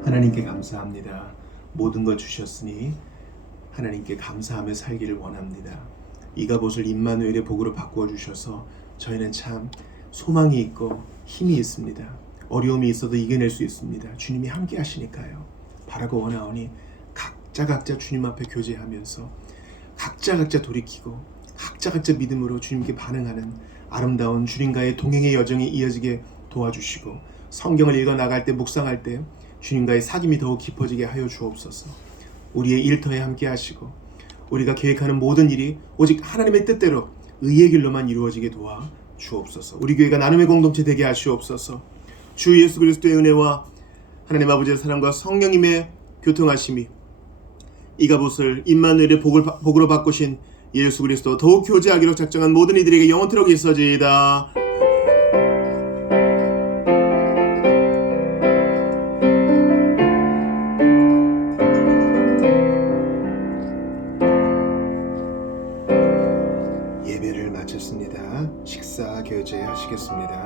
하나님께 감사합니다. 모든 것 주셨으니 하나님께 감사하며 살기를 원합니다. 이가봇을 임마누엘의 복으로 바꾸어 주셔서 저희는 참 소망이 있고 힘이 있습니다. 어려움이 있어도 이겨낼 수 있습니다. 주님이 함께 하시니까요. 바라고 원하오니 각자 주님 앞에 교제하면서 각자 돌이키고 각자 믿음으로 주님께 반응하는 아름다운 주님과의 동행의 여정이 이어지게 도와주시고 성경을 읽어 나갈 때 묵상할 때 주님과의 사귐이 더욱 깊어지게 하여 주옵소서. 우리의 일터에 함께 하시고 우리가 계획하는 모든 일이 오직 하나님의 뜻대로 의의 길로만 이루어지게 도와 주옵소서. 우리 교회가 나눔의 공동체 되게 하시옵소서. 주 예수 그리스도의 은혜와 하나님 아버지의 사랑과 성령님의 교통하심이 이가봇을 임마누엘의 복으로 바꾸신 예수 그리스도 더욱 교제하기로 작정한 모든 이들에게 영원토록 있어지이다. 예배를 마쳤습니다. 식사 교제하시겠습니다.